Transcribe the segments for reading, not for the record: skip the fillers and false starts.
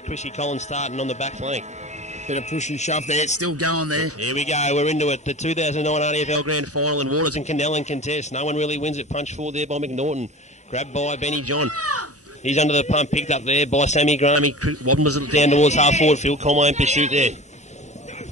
Chrissy Collins starting on the back flank. Bit of push and shove there. It's still going there. Here we go. We're into it. The 2009 AFL Grand Final, and Waters and Canellan contest. No one really wins it. Punch forward there by McNaughton. Grabbed by Benny John. He's under the pump. Picked up there by Sammy Graham. He wobbles it down towards half forward field. Conway in pursuit there.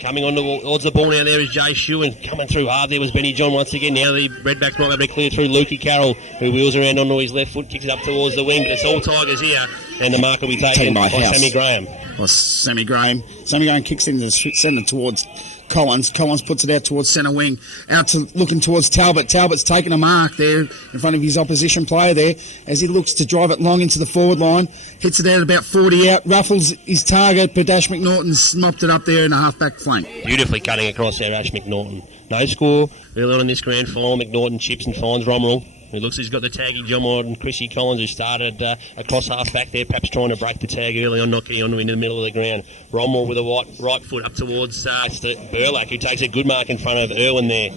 Coming on towards the ball now there is Jay Shue, and coming through hard there was Benny John once again. Now the Redbacks might be able to clear through Lukey Carroll, who wheels around onto his left foot, kicks it up towards the wing, but it's all Tigers here, and the mark will be taken by Sammy Graham. Sammy Graham kicks into the centre towards Collins. Collins puts it out towards centre wing, out to looking towards Talbot. Talbot's taking a mark there in front of his opposition player there as he looks to drive it long into the forward line. Hits it out about 40 out, ruffles his target, but Ash McNaughton's mopped it up there in the half-back flank. Beautifully cutting across there, Ash McNaughton. No score early on in this grand final. McNaughton chips and finds Romrell. It looks like he's got the taggy John Ward and Chrissy Collins, who started across half back there, perhaps trying to break the tag early on, not getting onto him in the middle of the ground. Romrell with a right foot up towards Burlack, who takes a good mark in front of Irwin there.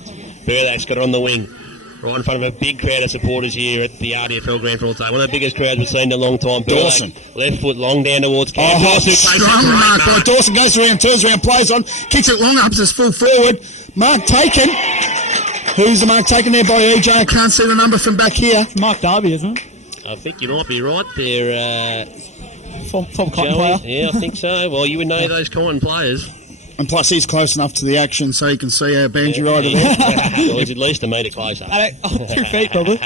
Burlack's got it on the wing, right in front of a big crowd of supporters here at the RDFL Grand Final today. One of the biggest crowds we've seen in a long time. Dawson. Left foot long down towards Cam. Strong mark by Dawson, goes around, turns around, plays on, kicks it long up to full forward. Mark taken. Who's the mark taken there by EJ? I can't see the number from back here. It's Mark Darby, isn't it? I think you might be right there, From Cotton player. Yeah, I think so. Well, you would know those Cotton players. And plus he's close enough to the action so you can see our Banji rider there. Well, he's at least a metre closer. 2 feet probably.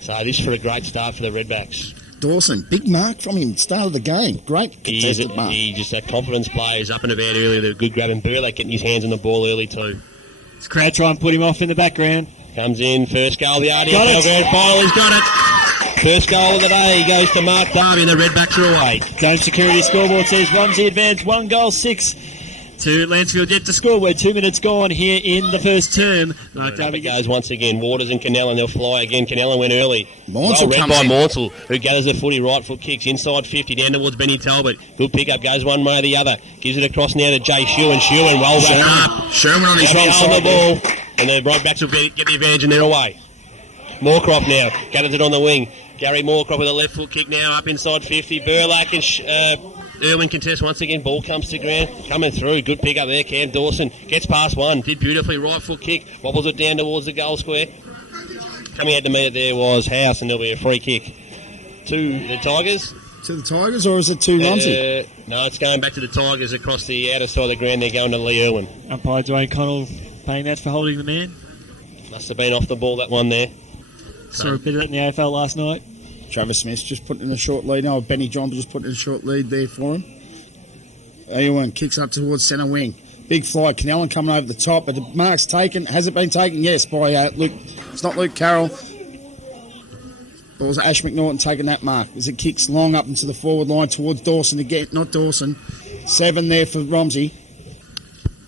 So this for a great start for the Redbacks. Dawson, big mark from him, start of the game. Great contested mark. He just a confidence player. He's up and about early. They're good grabbing. Burlak getting his hands on the ball early too. This crowd try and put him off in the background. Comes in, first goal of the RDFL Grand Final. He's got it. First goal of the day goes to Mark Darby, and the Redbacks are away. Dome Security scoreboard says Romsey advanced 1 goal 6 to Lancefield yet to score. We're 2 minutes gone here in the first term. Mark Darby goes once again. Waters and Canellan, they'll fly again. Canellan went early. Maunsell read by Maunsell, who gathers the footy, right foot kicks inside 50 down towards Benny Talbot. Good pick up, goes one way or the other. Gives it across now to Jay Shue, and roll back up. Sherman on his wrong side. The ball, and the Redbacks will get the advantage, and they're away. Moorcroft now gathers it on the wing. Gary Moorcroft with a left foot kick now up inside 50. Burlack and Irwin contest once again. Ball comes to ground. Coming through. Good pick up there. Cam Dawson gets past one. Did beautifully. Right foot kick. Wobbles it down towards the goal square. Coming out to meet it there was House, and there'll be a free kick to the Tigers. To the Tigers, or is it to Romsey? No, it's going back to the Tigers across the outer side of the ground. They're going to Lee Irwin. Umpire Dwayne Connell paying that for holding the man. Must have been off the ball, that one there. Saw a bit of that in the AFL last night. Travis Smith just put in a short lead. No, Benny John just put in a short lead there for him. Irwin kicks up towards centre wing. Big fly. Canellan coming over the top, but the mark's taken. Has it been taken? Yes, by Luke. It's not Luke Carroll. It was Ash McNaughton taking that mark as it kicks long up into the forward line towards Dawson again. Not Dawson. 7 there for Romsey.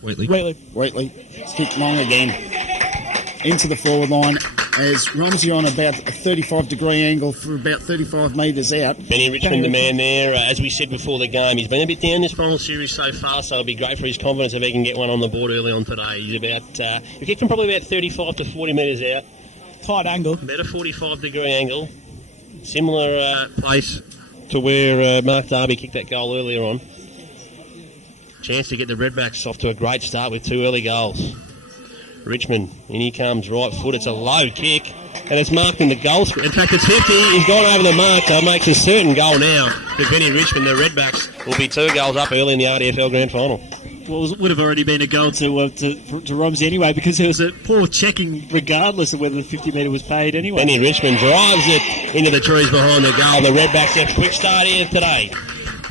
Wheatley. Kick long again into the forward line as Romsey on about a 35-degree angle for about 35 metres out. Benny Richmond, the man there, as we said before the game, he's been a bit down this final series so far, so it'll be great for his confidence if he can get one on the board early on today. He's about, he kicked from probably about 35 to 40 metres out. Tight angle. About a 45-degree angle. Similar place to where Mark Darby kicked that goal earlier on. Chance to get the Redbacks off to a great start with 2 early goals. Richmond, in he comes, right foot, it's a low kick, and it's marked in the goal square. In fact, it's 50, he's gone over the mark, so it makes a certain goal now for Benny Richmond. The Redbacks will be 2 goals up early in the RDFL Grand Final. Well, it would have already been a goal to Romsey anyway, because there was a poor checking regardless of whether the 50 metre was paid anyway. Benny Richmond drives it into the trees behind the goal. The Redbacks have a quick start here today.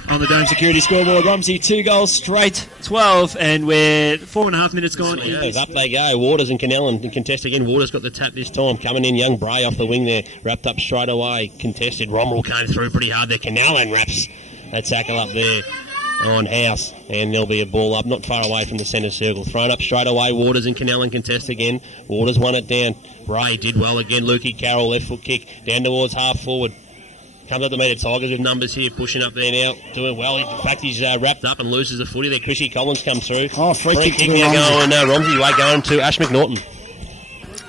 On the Dome Security scoreboard, Romsey 2 goals straight, 12, and we're 4.5 minutes gone. Up they go. Waters and Canellan can contest again. Waters got the tap this time. Coming in, young Bray off the wing there. Wrapped up straight away. Contested. Romrell came through pretty hard there. Canellan wraps a tackle up there on House, and there'll be a ball up not far away from the centre circle. Thrown up straight away. Waters and Canellan contest again. Waters won it down. Bray did well again. Lukey Carroll, left foot kick down towards half forward. Comes up to meet the Tigers with numbers here, pushing up there now, doing well. In fact, he's wrapped up and loses the footy there. Chrissy Collins comes through. Free kick now going Romsey way going to Ash McNaughton.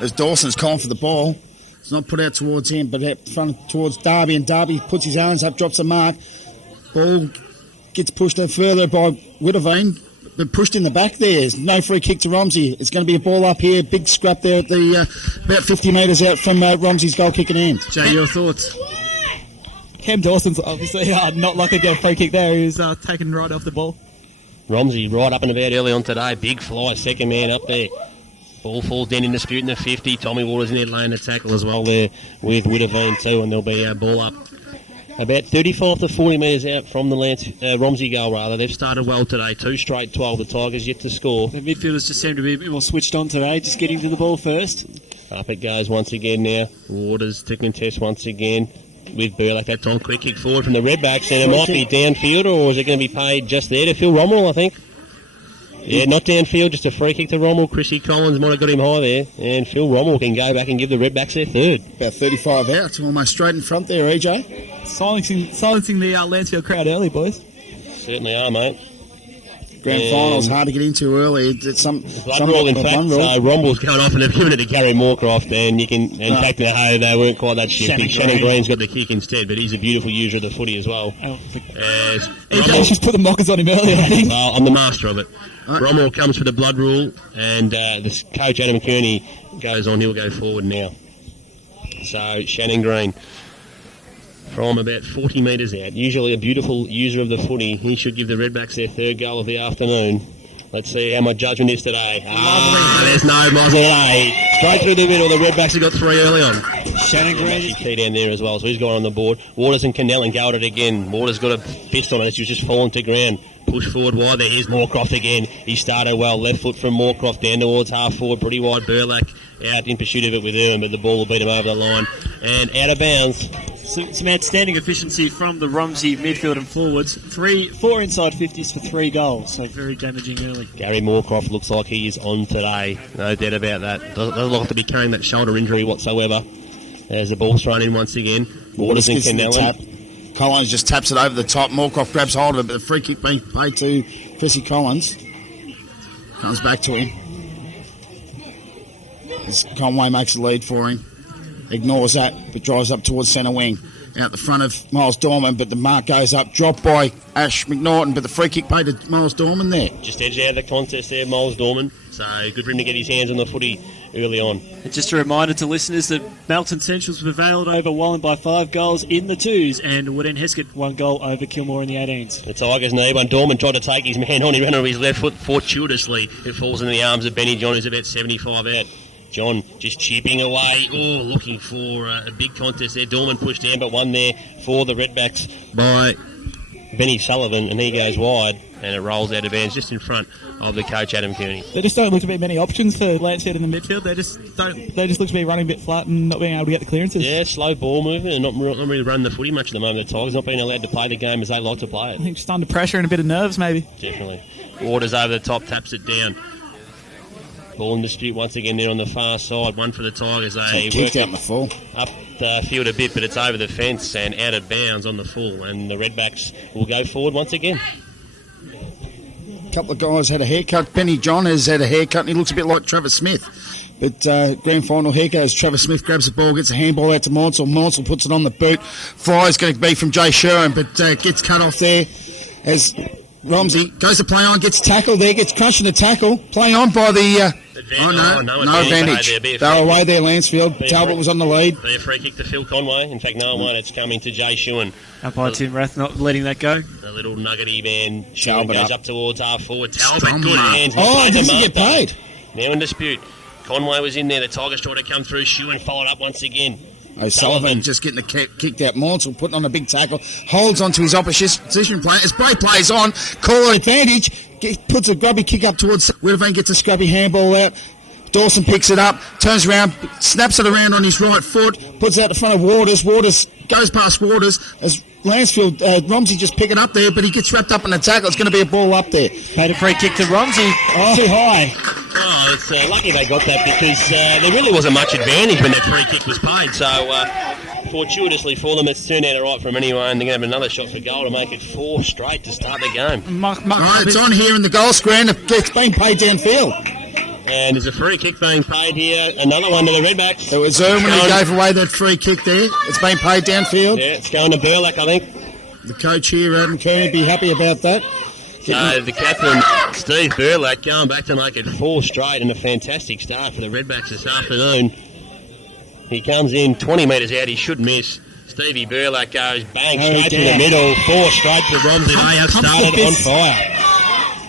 As Dawson's calling for the ball. It's not put out towards him, but out front towards Darby, and Darby puts his arms up, drops a mark. Ball gets pushed out further by Witteveen, but pushed in the back there. There's no free kick to Romsey. It's going to be a ball up here. Big scrap there at the about 50 metres out from Romsey's goal kick and end. Jay, your thoughts? Cam Dawson's obviously not likely to get a free kick there. He was taken right off the ball. Romsey right up and about early on today. Big fly, second man up there. Ball falls down in dispute in the 50. Tommy Waters in there laying the tackle as well there with Witteveen too, and there'll be a ball up. About 35 to 40 metres out from the Romsey goal, rather. They've started well today. 2 straight 12. The Tigers yet to score. The midfielders just seem to be a bit more switched on today, just getting to the ball first. Up it goes once again now. Waters to contest once again with Burlak that time. Quick kick forward from the Redbacks, and it might be downfield, or is it going to be paid just there to Phil Rommel, I think? Yeah, not downfield, just a free kick to Rommel. Chrissy Collins might have got him high there, and Phil Rommel can go back and give the Redbacks their third. About 35 out, almost straight in front there, EJ. Silencing the Lancefield crowd early, boys. Certainly are, mate. Grand finals hard to get into early. It's some blood rule, in fact. So Rommel's going off and they've given it to Gary Moorcroft, and you can. In fact, no, they weren't quite that shifty. Shannon Green's got the kick instead, but he's a beautiful user of the footy as well. He just put the mockers on him earlier, I think. Well, I'm the master of it. Rommel comes for the blood rule, and the coach Adam Kearney goes on. He'll go forward now. So Shannon Green, from about 40 metres out, usually a beautiful user of the footy, he should give the Redbacks their third goal of the afternoon. Let's see how my judgment is today. There's no muzzle today. Straight through the middle, the Redbacks have got 3 early on. Shannon Green. Key down there as well, so he's gone on the board. Waters and Cannell go at it again. Waters got a fist on it, she was just falling to ground. Push forward wide there, here's Moorcroft again. He started well, left foot from Moorcroft down towards half forward, pretty wide. Burlak out in pursuit of it with Irwin, but the ball will beat him over the line. And out of bounds. Some outstanding efficiency from the Romsey midfield and forwards. 4 inside 50s for 3 goals, so very damaging early. Gary Moorcroft looks like he is on today, no doubt about that. Doesn't look to be carrying that shoulder injury whatsoever. There's the ball thrown in once again. Waters and Cannell. Collins just taps it over the top. Moorcroft grabs hold of it, but the free kick being paid to Chrissy Collins. Comes back to him. As Conway makes the lead for him. Ignores that, but drives up towards centre wing. Out the front of Miles Dorman, but the mark goes up. Dropped by Ash McNaughton, but the free kick paid to Miles Dorman there. Just edged out of the contest there, Miles Dorman. So good for him to get his hands on the footy early on. And just a reminder to listeners that Melton Central's prevailed over Wallen by 5 goals in the 2s, and Woodend Heskett 1 goal over Kilmore in the 18s. The Tigers need one. Dorman tried to take his man on. He ran over his left foot fortuitously. It falls into the arms of Benny John, who's about 75 out. John just chipping away. Oh, looking for a big contest there. Dorman pushed down, but one there for the Redbacks by Benny Sullivan, and he goes wide, and it rolls out of bounds just in front of the coach Adam Kearney. There just don't look to be many options for Lancefield in the midfield. They just look to be running a bit flat and not being able to get the clearances. Yeah, slow ball movement and not really running the footy much at the moment. The Tigers not being allowed to play the game as they like to play it. I think just under pressure and a bit of nerves, maybe. Definitely. Waters over the top, taps it down. Ball in dispute once again there on the far side. One for the Tigers. They kicked out in the full. Up the field a bit, but it's over the fence and out of bounds on the full. And the Redbacks will go forward once again. A couple of guys had a haircut. Benny John has had a haircut, and he looks a bit like Travis Smith. But grand final haircut as Travis Smith grabs the ball, gets a handball out to Monsell. Monsell puts it on the boot. Fly's going to be from Jay Sherrin, but gets cut off there as Romsey goes to play on, gets tackled there, gets crushed in the tackle. Play on by the... no advantage. They were away there, Lancefield. Talbot was on the lead. Be a free kick to Phil Conway. In fact, no one. It's coming to Jay Sherrin. Umpire Tim Rath not letting that go. The little nuggety man. Talbot goes up towards half forward. Talbot, good hands. Oh, doesn't get paid. Now in dispute. Conway was in there. The Tigers tried to come through. Sherrin followed up once again. O'Sullivan just getting the kicked out. Monsell putting on a big tackle. Holds onto his opposition player. As Bray plays on. Caller advantage. Puts a grubby kick up towards Witteveen. Gets a scrubby handball out. Dawson picks it up, turns around, snaps it around on his right foot, puts it out the front of Waters. Waters goes past Waters as Lancefield, Romsey just pick it up there, but he gets wrapped up in the tackle. It's going to be a ball up there. Paid a free kick to Romsey. Too high. Oh, it's lucky they got that because there really wasn't much advantage when that free kick was paid. So, fortuitously for them, it's turned out all right for them anyway, and they're going to have another shot for goal to make it 4 straight to start the game. All right, it's on here in the goal screen. It's being paid downfield. And there's a free kick being paid here. Another one to the Redbacks. It was Irwin who gave away that free kick there. It's been paid downfield. Yeah, it's going to Burlak, I think. The coach here, Adam Kearney, be happy about that. The captain, Steve Burlack, going back to make it 4 straight and a fantastic start for the Redbacks this afternoon. He comes in 20 metres out, he should miss. Stevie Burlack goes bang straight through the middle, 4 straight for Romsey. They have started on fire.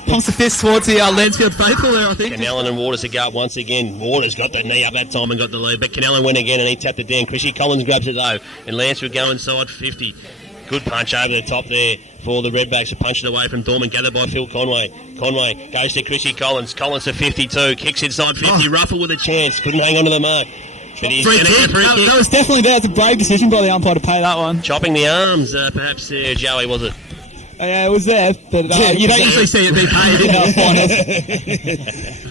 Pumps the fist towards the Lancefield faithful there, I think. Canellan and Waters to go up once again. Waters got the knee up that time and got the lead, but Canellan went again and he tapped it down. Chrissy Collins grabs it though, and Lancefield go inside 50. Good punch over the top there for the Redbacks. A punch it away from Dorman, gathered by Phil Conway. Conway goes to Chrissy Collins. Collins to 52, kicks inside 50. Ruffle with a chance, couldn't hang on to the mark. But he's going to get a free kick. That was definitely there. It's a brave decision by the umpire to pay that one. Chopping the arms, perhaps there, Joey, was it? Yeah, it was there, but you don't usually see it be paid in our finals.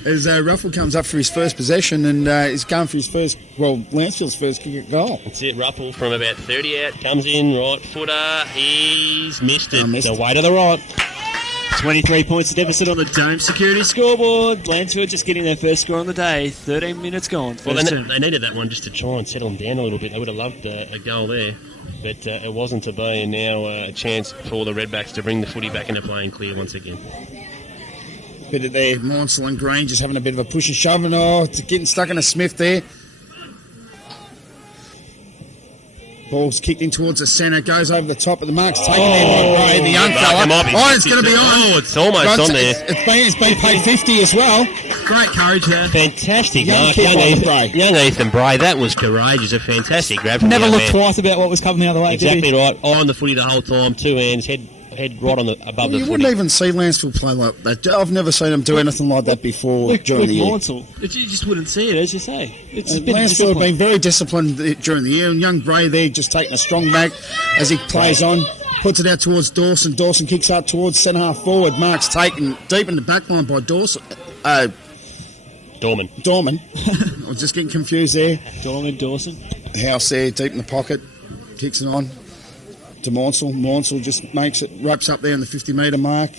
As Ruffle comes up for his first possession and is going for his first, Lancefield's first kick at goal. That's it, Ruffle from about 30 out, comes in, right footer, he's missed it. The way to the right. 23 points deficit on the Dome Security scoreboard. Lancefield just getting their first score on the day. 13 minutes gone. Well, they needed that one just to try and settle them down a little bit. They would have loved a goal there, but it wasn't to be, and now a chance for the Redbacks to bring the footy back into play and clear once again. Bit of there, Monsell and Green just having a bit of a push and shove, and it's getting stuck in a Smith there. Ball's kicked in towards the centre, goes over the top of the marks, taken there by Gray, the young fella. It's going to be on. Oh, it's almost on there. It's been paid 50 as well. Great courage there. Fantastic Young mark. kid Young Ethan Bray, that was courageous. A fantastic grab from Never the young looked man. twice about what was coming the other way, Exactly did he? right. Eye on the footy the whole time, 2 hands, head right on above the You footy. wouldn't even see Lancefield play like that. I've never seen him do anything like that before during the year. Monsell. You just wouldn't see it, as you say. It's been Lancefield have been discipline. very disciplined during the year, and young Bray there just taking a strong back as he plays on, puts it out towards Dawson. Dawson kicks up towards centre half forward. Mark's taken deep in the back line by Dawson. Dorman. I was just getting confused there. Dawson. House there, deep in the pocket, kicks it on to Monsell. Monsell just makes it, ropes up there in the 50-metre mark.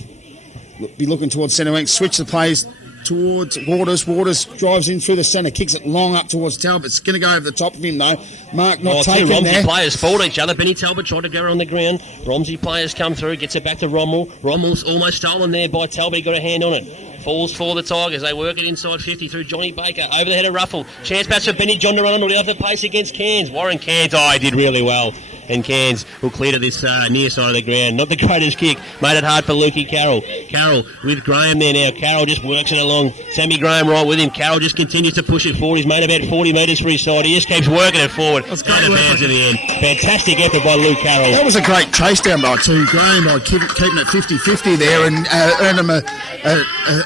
Be looking towards centre wing, switch the plays towards Waters. Waters drives in through the centre, kicks it long up towards Talbot. It's going to go over the top of him though. Mark not taking Two Romsey there. players fought each other. Benny Talbot tried to go on the ground. Romsey players come through, gets it back to Rommel. Rommel's almost stolen there by Talbot. He got a hand on it. Falls for the Tigers. They work it inside 50 through Johnny Baker. Over the head of Ruffle. Chance pass for Benny John to run on. He'll have the pace against Cairns. Warren Cairns. He did really well. And Cairns will clear to this near side of the ground. Not the greatest kick. Made it hard for Lukey Carroll. Carroll with Graham there now. Carroll just works it along. Sammy Graham right with him. Carroll just continues to push it forward. He's made about 40 metres for his side. He just keeps working it forward. Out of bounds in the end. Fantastic effort by Luke Carroll. That was a great chase down by Graham by keeping it 50-50 there and earned him a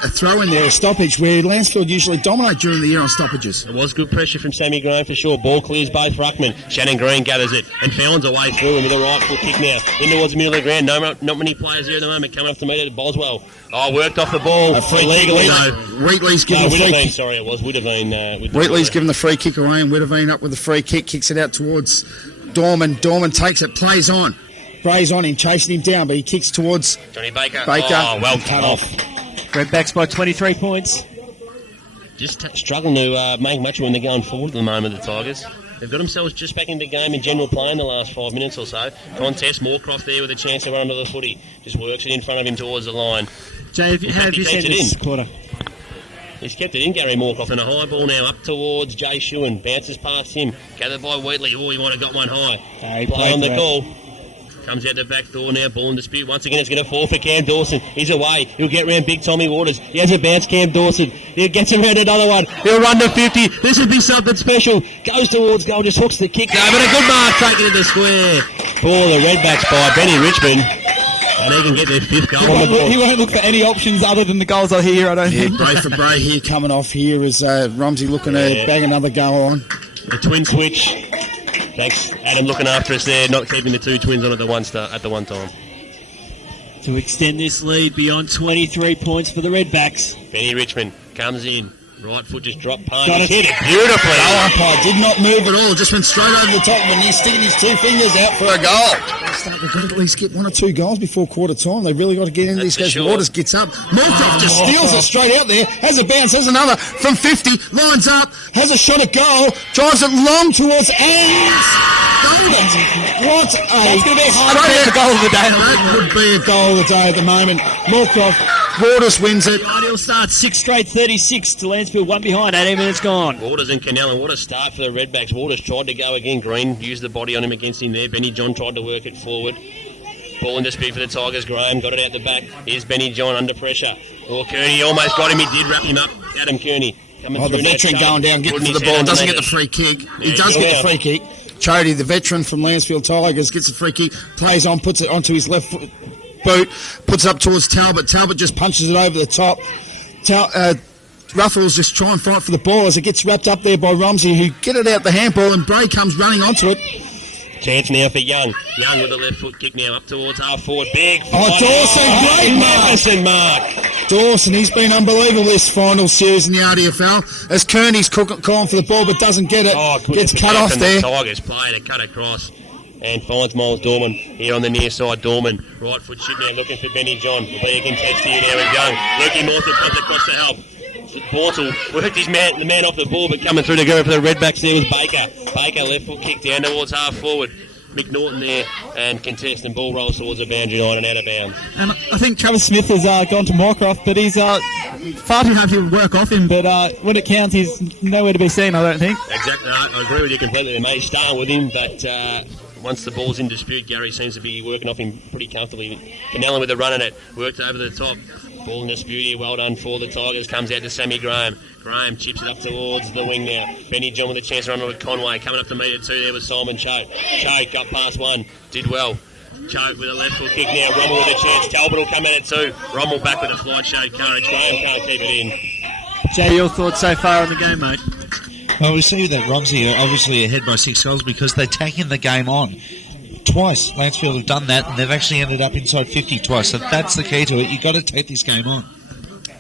throw in there, a stoppage, where Lancefield usually dominate during the year on stoppages. It was good pressure from Sammy Graham for sure. Ball clears both ruckman. Shannon Green gathers it and Fallon's away through him with a right foot kick now. In towards the middle of the ground. Not many players here at the moment. Coming up to meet it, Boswell. Worked off the ball. Illegally. Wheatley's given the free kick. Sorry, it was Witteveen. Wheatley's given the free kick away, and Witteveen up with the free kick, kicks it out towards Dorman. Dorman takes it, plays on. Bray's on him, chasing him down, but he kicks towards Johnny Baker. Well cut off. Redbacks by 23 points. Just struggling to make much when they're going forward at the moment, the Tigers. They've got themselves just back into the game in general play in the last 5 minutes or so. Contest, Moorcroft there with a chance to run under the footy. Just works it in front of him towards the line. Jay, have you seen this quarter? He's kept it in, Gary Moorcroft, and a high ball now up towards Jay Shewan. Bounces past him. Gathered by Wheatley. He might have got one high. Play on the call. Comes out the back door now, ball in dispute. Once again, it's going to fall for Cam Dawson. He's away. He'll get round Big Tommy Waters. He has a bounce, Cam Dawson. He gets him round another one. He'll run to 50. This would be something special. Goes towards goal, just hooks the kick. No, but a good mark taken to the square for the Redbacks by Benny Richmond. And he can get their 5th goal. He won't look for any options other than the goals I hear, I don't think. Bray for Bray here coming off here as Romsey looking to bag another goal on. The twin switch. Thanks, Adam, looking after us there, not keeping the two twins on at the one time. To extend this lead beyond 23 points for the Redbacks. Benny Richmond comes in, Right foot just dropped past. Got it. Hit it beautifully. Oh, umpire did not move at all. Just went straight over the top and he's sticking his 2 fingers out for a goal. They've got to at least get 1 or 2 goals before quarter time. They really got to get into these guys. sure. Waters gets up. Moorcroft just steals it straight out there. Has a bounce. Has another from 50. Lines up. Has a shot at goal. Drives it long towards ends. What a... That's going to be hard to get the goal of the day. That would be a goal of the day at the moment. Moorcroft, Waters wins it. Ideal start, 6 straight, 36 to Lancefield, 1 behind, 18 minutes gone. Waters and Canellan, what a start for the Redbacks. Waters tried to go again. Green used the body on him against him there. Benny John tried to work it forward. Ball in dispute for the Tigers. Graham got it out the back. Here's Benny John under pressure. Oh, Kearney almost got him. He did wrap him up. Adam Kearney coming through. The veteran going down, getting to the ball, doesn't get the free kick. He does get the free kick. Chody, the veteran from Lancefield Tigers, gets the free kick, plays on, puts it onto his left boot, puts it up towards Talbot. Talbot just punches it over the top. Ruffles just try and fight for the ball as it gets wrapped up there by Romsey, who get it out the handball, and Bray comes running onto it. Chance now for Young. Young with a left foot kick now up towards half forward. Big Oh, Dawson, great magnificent mark. Dawson, he's been unbelievable this final series in the RDFL. As Kearney's calling for the ball but doesn't get it. Gets cut off there. The Tigers play to cut across and finds Miles Dorman here on the near side. Dorman, right foot shoot now, looking for Benny John. Will be a contest here now with Young. Lukey Morton comes across to help. Bortle worked the man off the ball, but coming through to go for the Redbacks there was Baker. Baker left foot kick down towards half forward. McNaughton there and contest, and ball rolls towards the boundary line and out of bounds. And I think Travis Smith has gone to Moorcroft, but he's far too happy to work off him. But when it counts, he's nowhere to be seen, I don't think. Exactly, I agree with you completely. They may start with him, but once the ball's in dispute, Gary seems to be working off him pretty comfortably. Canellan with a run in it, worked over the top. Ball in dispute here, well done for the Tigers. Comes out to Sammy Graham. Graham chips it up towards the wing now. Benny John with a chance to run with Conway. Coming up to meter 2 there was Simon Choate. Choate got past 1, did well. Choate with a left foot kick now. Rommel with a chance. Talbot will come in at 2. Rommel back with a flight, showed courage. Graham can't keep it in. Jay, your thoughts so far on the game, mate? Well, we see that Romsey are obviously ahead by 6 goals because they're taking the game on. Twice Lancefield have done that, and they've actually ended up inside 50 twice. So that's the key to it. You've got to take this game on.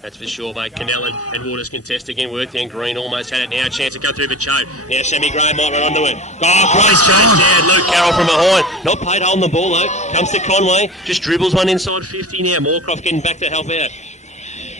That's for sure, mate. Canellan and Waters contest again. Worked down Green. Almost had it now. Chance to go through for Choate. Now Sammy Graham might run onto it. Oh, great chance there. Luke Carroll from behind. Not played holding the ball, though. Comes to Conway. Just dribbles one inside 50 now. Moorcroft getting back to help out.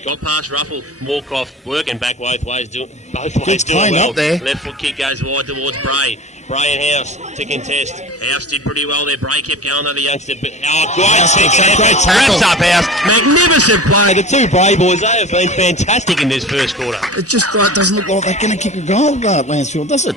Got past Ruffle. Moorcroft working back both ways. Doing well. There. Left foot kick goes wide towards Bray. Bray and House to contest. House did pretty well there. Bray kept going, though, the youngster. But, great second effort. Wraps up House. Magnificent play. The two Bray boys, they have been fantastic in this first quarter. It just doesn't look like they're going to kick a goal, Lancefield, does it?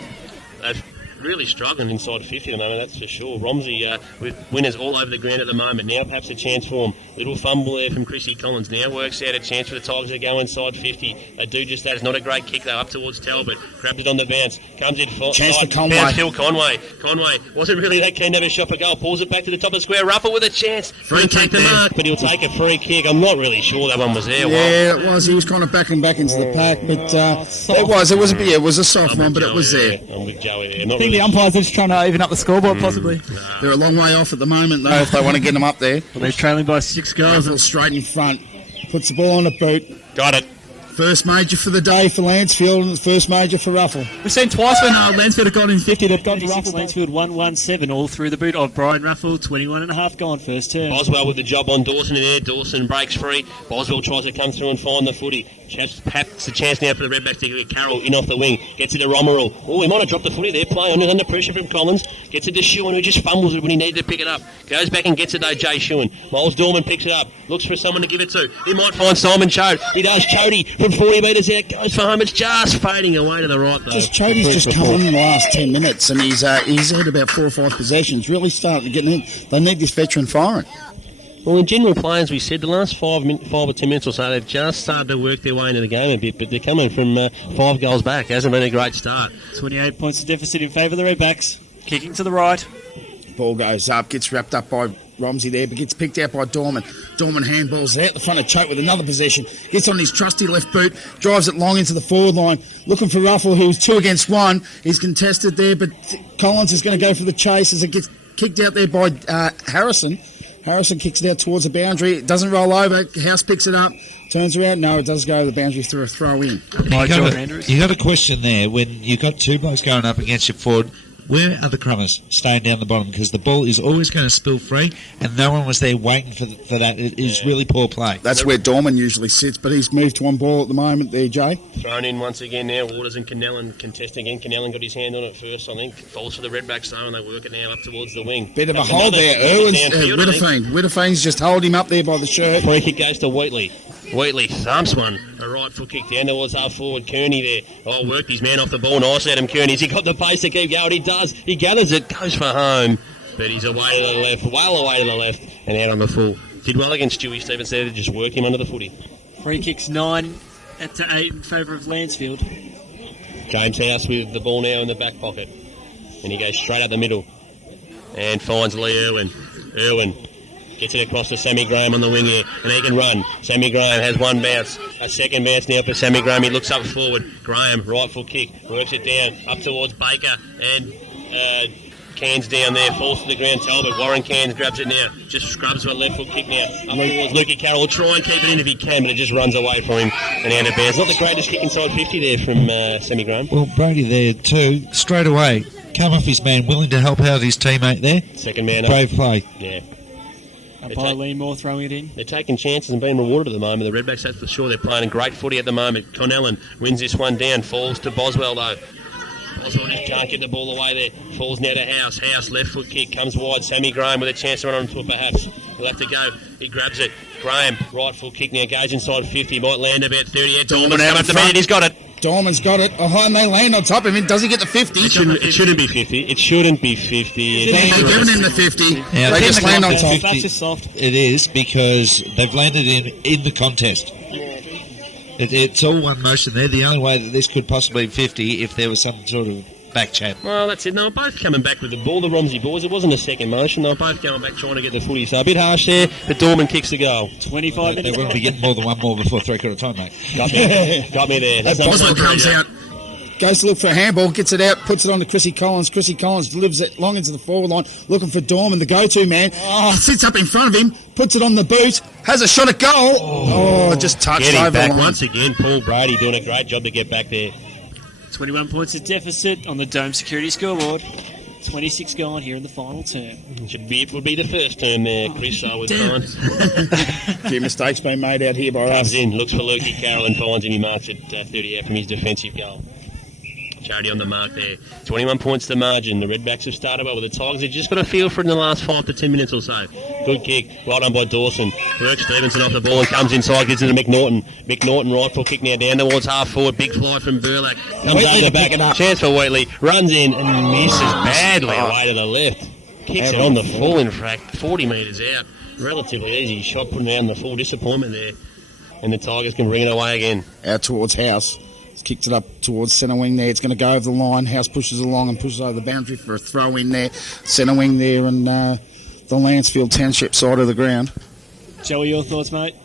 They've really struggling inside 50 at the moment, that's for sure. Romsey with winners all over the ground at the moment. Now perhaps a chance for them. Little fumble there from Chrissy Collins. Now works out a chance for the Tigers to go inside 50. They do just that. It's not a great kick, though, up towards Talbot. Grabbed it on the bounce. Comes in for chance for Conway. Bounce Phil Conway. Conway wasn't really that keen to have a shot for goal. Pulls it back to the top of the square. Ruffle with a chance. Free kick the mark, but he'll take a free kick. I'm not really sure that one was there. Yeah, it was. He was kind of backing back into the pack, but it was a soft one, but it was there. I'm with Joey there. I think the umpires are just trying to even up the scoreboard, possibly. They're a long way off at the moment, though, if they want to get them up there. Well, they're trailing by 6 goals. Ruffle straight in front. Puts the ball on the boot. Got it. First major for the day for Lancefield, and the first major for Ruffle. We've seen twice when Lancefield have gone in 50, they've gone to 26 Ruffle. Lancefield 117, all through the boot of Brian Ruffle, 21.5 gone first term. Boswell with the job on Dawson in there. Dawson breaks free. Boswell tries to come through and find the footy. Perhaps a chance now for the Redbacks to get Carroll in off the wing. Gets it to Romeril. Oh, he might have dropped the footy there. Play on, under pressure from Collins. Gets it to Shewan, who just fumbles it when he needed to pick it up. Goes back and gets it though, Jay Shewan. Miles Dorman picks it up. Looks for someone to give it to. He might find Simon Choate. He does. Chody from 40 metres out. Goes for home. It's just fading away to the right though. Chody's just come on in the last 10 minutes, and he's had about 4 or 5 possessions. Really starting to get in. They need this veteran firing. Well, in general play, as we said, the last 5 or 10 minutes or so, they've just started to work their way into the game a bit, but they're coming from 5 goals back. It hasn't been a great start. 28 points of deficit in favour of the Redbacks. Kicking to the right. Ball goes up, gets wrapped up by Romsey there, but gets picked out by Dorman. Dorman handballs out the front of Choate with another possession. Gets on his trusty left boot, drives it long into the forward line. Looking for Ruffle, who's 2 against 1. He's contested there, but Collins is going to go for the chase as it gets kicked out there by Harrison. Harrison kicks it out towards the boundary. It doesn't roll over. House picks it up, turns around. No, it does go to the boundary through a throw in. You got a question there. When you got two blokes going up against your forward, where are the crummers staying down the bottom? Because the ball is always going to spill free, and no one was there waiting for that. It is really poor play. That's where Dorman usually sits, but he's moved to one ball at the moment there, Jay. Thrown in once again now. Waters and Canellan contesting again. Canellan got his hand on it first, I think. Falls for the Redbacks though, and they work it now up towards the wing. Bit of a hold there. Whitterfane just hold him up there by the shirt. Free kick goes to Wheatley. Wheatley thumps one. A right foot kick down towards half forward. Kearney there. Oh, worked his man off the ball. Nice Adam Kearney. Has he got the pace to keep going? He does. He gathers it. Goes for home. But he's away to the left. Well away to the left. And out on the full. Did well against Stewie Stevens there to just work him under the footy. Free kicks 9 to 8 in favour of Lancefield. James House with the ball now in the back pocket. And he goes straight up the middle. And finds Lee Irwin. Irwin gets it across to Sammy Graham on the wing here, and he can run. Sammy Graham has one bounce. A second bounce now for Sammy Graham. He looks up forward. Graham, right foot kick, works it down, up towards Baker, and Cairns down there, falls to the ground. Talbot, Warren Cairns grabs it now, just scrubs with a left foot kick now. Up towards Lukey Carroll. Will try and keep it in if he can, but it just runs away from him and out of bounds. Not the greatest kick inside 50 there from Sammy Graham. Well, Brody there too, straight away, come off his man, willing to help out his teammate there. Second man up. Brave play. Yeah. By Lee Moore throwing it in. They're taking chances and being rewarded at the moment. The Redbacks, that's for sure. They're playing a great footy at the moment. Connellan wins this one down. Falls to Boswell, though. Boswell just can't get the ball away there. Falls now to House. House, left foot kick, comes wide. Sammy Graham with a chance to run onto it, perhaps. He'll have to go. He grabs it. Graham, right foot kick now, goes inside 50. Might land about 30. Yeah, Dorman's come up the minute. He's got it. Dorman's got it. Oh, and they land on top of him. Does he get the 50? It shouldn't be 50. It shouldn't be 50. They're giving him the 50. Yeah, they just land on top. That's just soft. It is, because they've landed in the contest. It's all one motion there. The only way that this could possibly be 50 if there was some sort of back chat. Well, that's it. They were both coming back with the ball, the Romsey boys. It wasn't a second motion. They were both going back trying to get the footy. So a bit harsh there, but Dorman kicks the goal. 25 minutes. They won't be getting more than one more before three-quarter time, mate. Got me there. That's Boswell comes out, goes to look for a handball, gets it out, puts it on to Chrissy Collins. Chrissy Collins delivers it long into the forward line, looking for Dorman, the go-to man. Sits up in front of him, puts it on the boot, has a shot at goal. Just touched getting over back the line. once again. Paul Brady doing a great job to get back there. 21 points of deficit on the Dome Security scoreboard. 26 gone here in the final term. It would be the first term there, Chris, I would find. A few mistakes being made out here by Comes us. in, looks for Lukey Carroll and finds him. He marks it 30 out from his defensive goal. Charity on the mark there. 21 points to margin. The Redbacks have started well with the Tigers. They've just got a feel for it in the last 5 to 10 minutes or so. Good kick. Well done by Dawson. Works Stevenson off the ball and comes inside. Gets it to McNaughton. McNaughton right foot kick now down towards half forward. Big fly from Burlack. Comes Wheatley over back it up. Chance for Wheatley. Runs in and misses badly away to the left. Kicks it on the full, in fact. 40 metres out. Relatively easy shot, putting it out in the full. Disappointment there. And the Tigers can bring it away again. Out towards House. He's kicked it up towards centre wing there. It's going to go over the line. House pushes along and pushes over the boundary for a throw in there. Centre wing there and the Lancefield Township side of the ground. Joey, your thoughts, mate?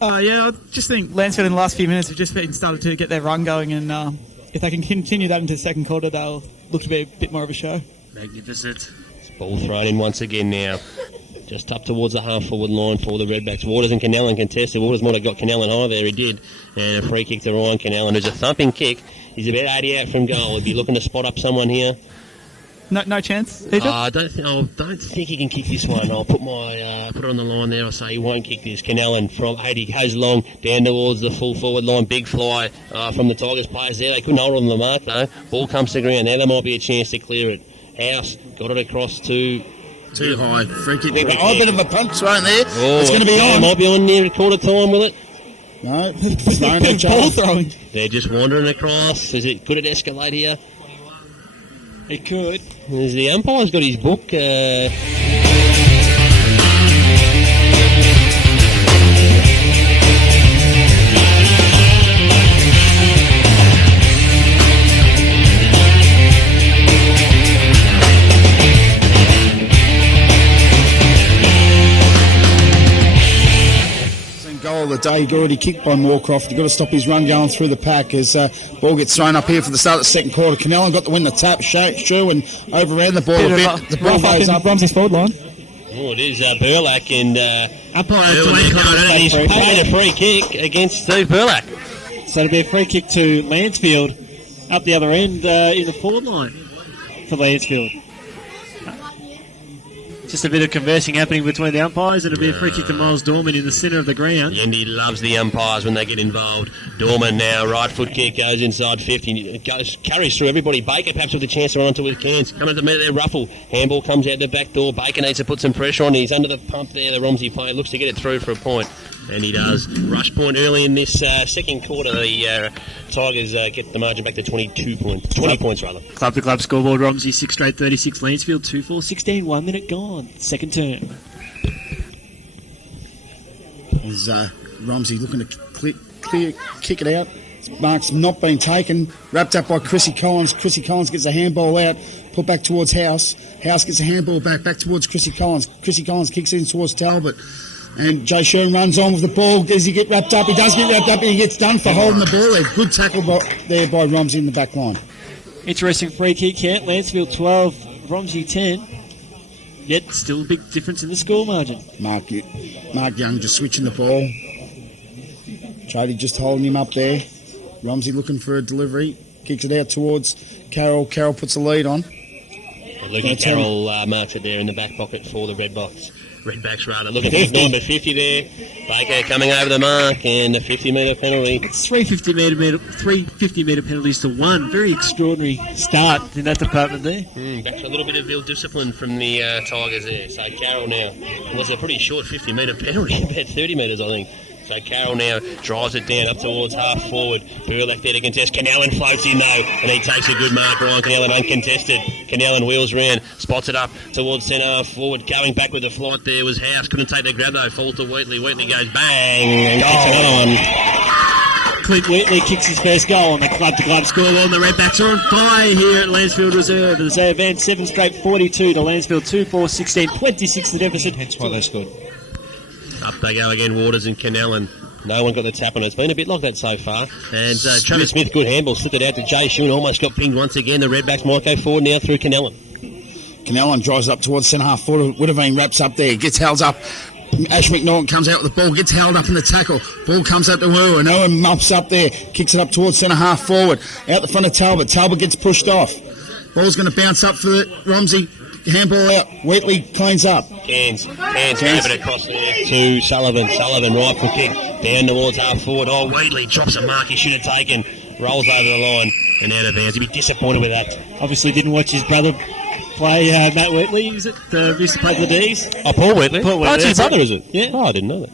Yeah, I just think Lancefield in the last few minutes have just been started to get their run going, and if they can continue that into the second quarter, they'll look to be a bit more of a show. Magnificent. Ball thrown in once again now. Just up towards the half-forward line for the Redbacks. Waters and Canellan contested. Waters might have got Canellan high there. He did. And a free kick to Ryan Canellan. There's a thumping kick. He's about 80 out from goal. He'd be looking to spot up someone here. No chance, Peter? I don't think he can kick this one. I'll put it on the line there. I'll say he won't kick this. Canellan from 80 goes long down towards the full forward line. Big fly from the Tigers players there. They couldn't hold on the mark though. Ball comes to ground. Now there might be a chance to clear it. House got it across to... Too high. Free kick. Oh, a bit of a punch right there. Oh, it's going to be on. Might be on near a quarter time, will it? No. Ball throwing. They're just wandering across. Could it escalate here? It could. The umpire's got his book. Goal of the day. He already kicked by Moorcroft. You've got to stop his run going through the pack as ball gets thrown up here for the start of the second quarter. Canellan got the win the tap. Shrew and overran the ball a bit. The ball goes up. Romsey's forward line. Oh, it is Burlack and Umpire Burlack Dwayne and he's paid a free kick against Steve Burlack. So it'll be a free kick to Lancefield up the other end in the forward line for Lancefield. Just a bit of conversing happening between the umpires. It'll be a free kick to Miles Dorman in the centre of the ground. And he loves the umpires when they get involved. Dorman now, right foot kick, goes inside 50, carries through everybody. Baker perhaps with a chance to run onto with Cairns. Coming to the middle there, Ruffle. Handball comes out the back door. Baker needs to put some pressure on. He's under the pump there, the Romsey player. Looks to get it through for a point. And he does. Rush point early in this second quarter. The Tigers get the margin back to 20 points rather. Club to club scoreboard. Romsey 6 straight 36. Lancefield 2-4-16. 1 minute gone. Second term. Is Romsey looking to kick it out? Mark's not been taken. Wrapped up by Chrissy Collins. Chrissy Collins gets a handball out. Put back towards House. House gets a handball back towards Chrissy Collins. Chrissy Collins kicks in towards Talbot. And Jay Sherman runs on with the ball. Does he get wrapped up? He does get wrapped up and he gets done for holding the ball there. Good tackle there by Romsey in the back line. Interesting free kick here. Lancefield 12, Romsey 10. Yet still a big difference in the score margin. Mark Young just switching the ball. Chody just holding him up there. Romsey looking for a delivery. Kicks it out towards Carroll. Carroll puts the lead on. Luke Carroll marks it there in the back pocket for the Redbacks rather. Look at the number 50 there. Baker coming over the mark and a 50-metre penalty. It's 3 50-metre penalties to 1. Very extraordinary start in that department there. Back to a little bit of ill discipline from the Tigers there. So Carroll now was a pretty short 50-metre penalty, about 30 metres I think. So Carroll now drives it down up towards half forward. Burlack there to contest. Canellan floats in though, and he takes a good mark. Ryan Canellan uncontested. Canellan wheels round, spots it up towards centre half forward. Going back with the flight there was House. Couldn't take the grab though. Falls to Wheatley. Wheatley goes bang and kicks another one. Clint Wheatley kicks his first goal on the club-to-club scoreboard. The Redbacks are on fire here at Lancefield Reserve as they advance 7 straight 42 to Lancefield 2-4-16, 26 the deficit. Hence why they scored. Up they go again, Waters and Canellan. No one got the tap on it. It's been a bit like that so far. And Travis Smith, good handball, slipped it out to Jay Shun. Almost got pinged once again. The Redbacks might go forward now through Canellan. Canellan drives up towards centre half forward. Woodavine wraps up there, gets held up. Ash McNaughton comes out with the ball, gets held up in the tackle. Ball comes up to Wu, and Owen mops up there, kicks it up towards centre half forward. Out the front of Talbot. Talbot gets pushed off. Ball's going to bounce up for Romsey. Handball out. Wheatley cleans up. Cairns over it across there to Sullivan. Sullivan, right foot kick down towards half forward. Oh, Wheatley drops a mark he should have taken. Rolls over the line and out of bounds. He'd be disappointed with that. Obviously didn't watch his brother play, Matt Wheatley, is it? Used to play for the D's. Oh, Paul Wheatley? Paul Wheatley. Oh, it's his brother, is it? Yeah. Oh, I didn't know that.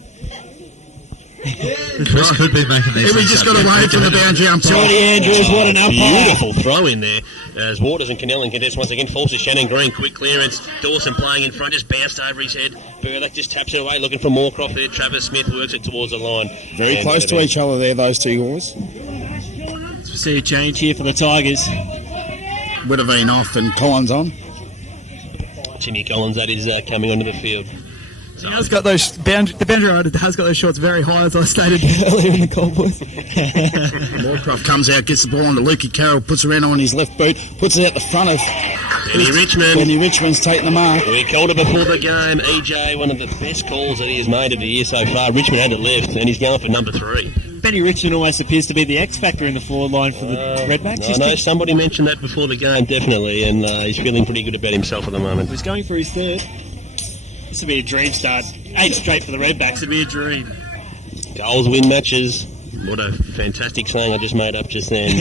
Chris could be making these. We just got away from the boundary umpire. Jordy Andrews, what an umpire. Beautiful throw in there as Waters and Canellan contest once again. Falls to Shannon Green. Quick clearance. Dawson playing in front, just bounced over his head. Burlack just taps it away, looking for Moorcroft there. Travis Smith works it towards the line. Very close to each other there, those two boys. We see a change here for the Tigers. Woodavine off and Collins on. Timmy Collins, that is coming onto the field. He has got those the boundary rider has got those shots very high, as I stated earlier in the call, boys. Moorcroft comes out, gets the ball on to Lukey Carroll, puts her on his left boot, puts it out the front of Benny Richmond. Benny Richmond's taking the mark. We called it before the game. EJ, one of the best calls that he has made of the year so far. Richmond had it left, and he's going for number 3. Benny Richmond almost appears to be the X factor in the forward line for the Redbacks. I know somebody mentioned that before the game, definitely, and he's feeling pretty good about himself at the moment. He's going for his third. This will be a dream start. 8 straight for the Redbacks. It'll be a dream. Goals win matches. What a fantastic saying I just made up just then.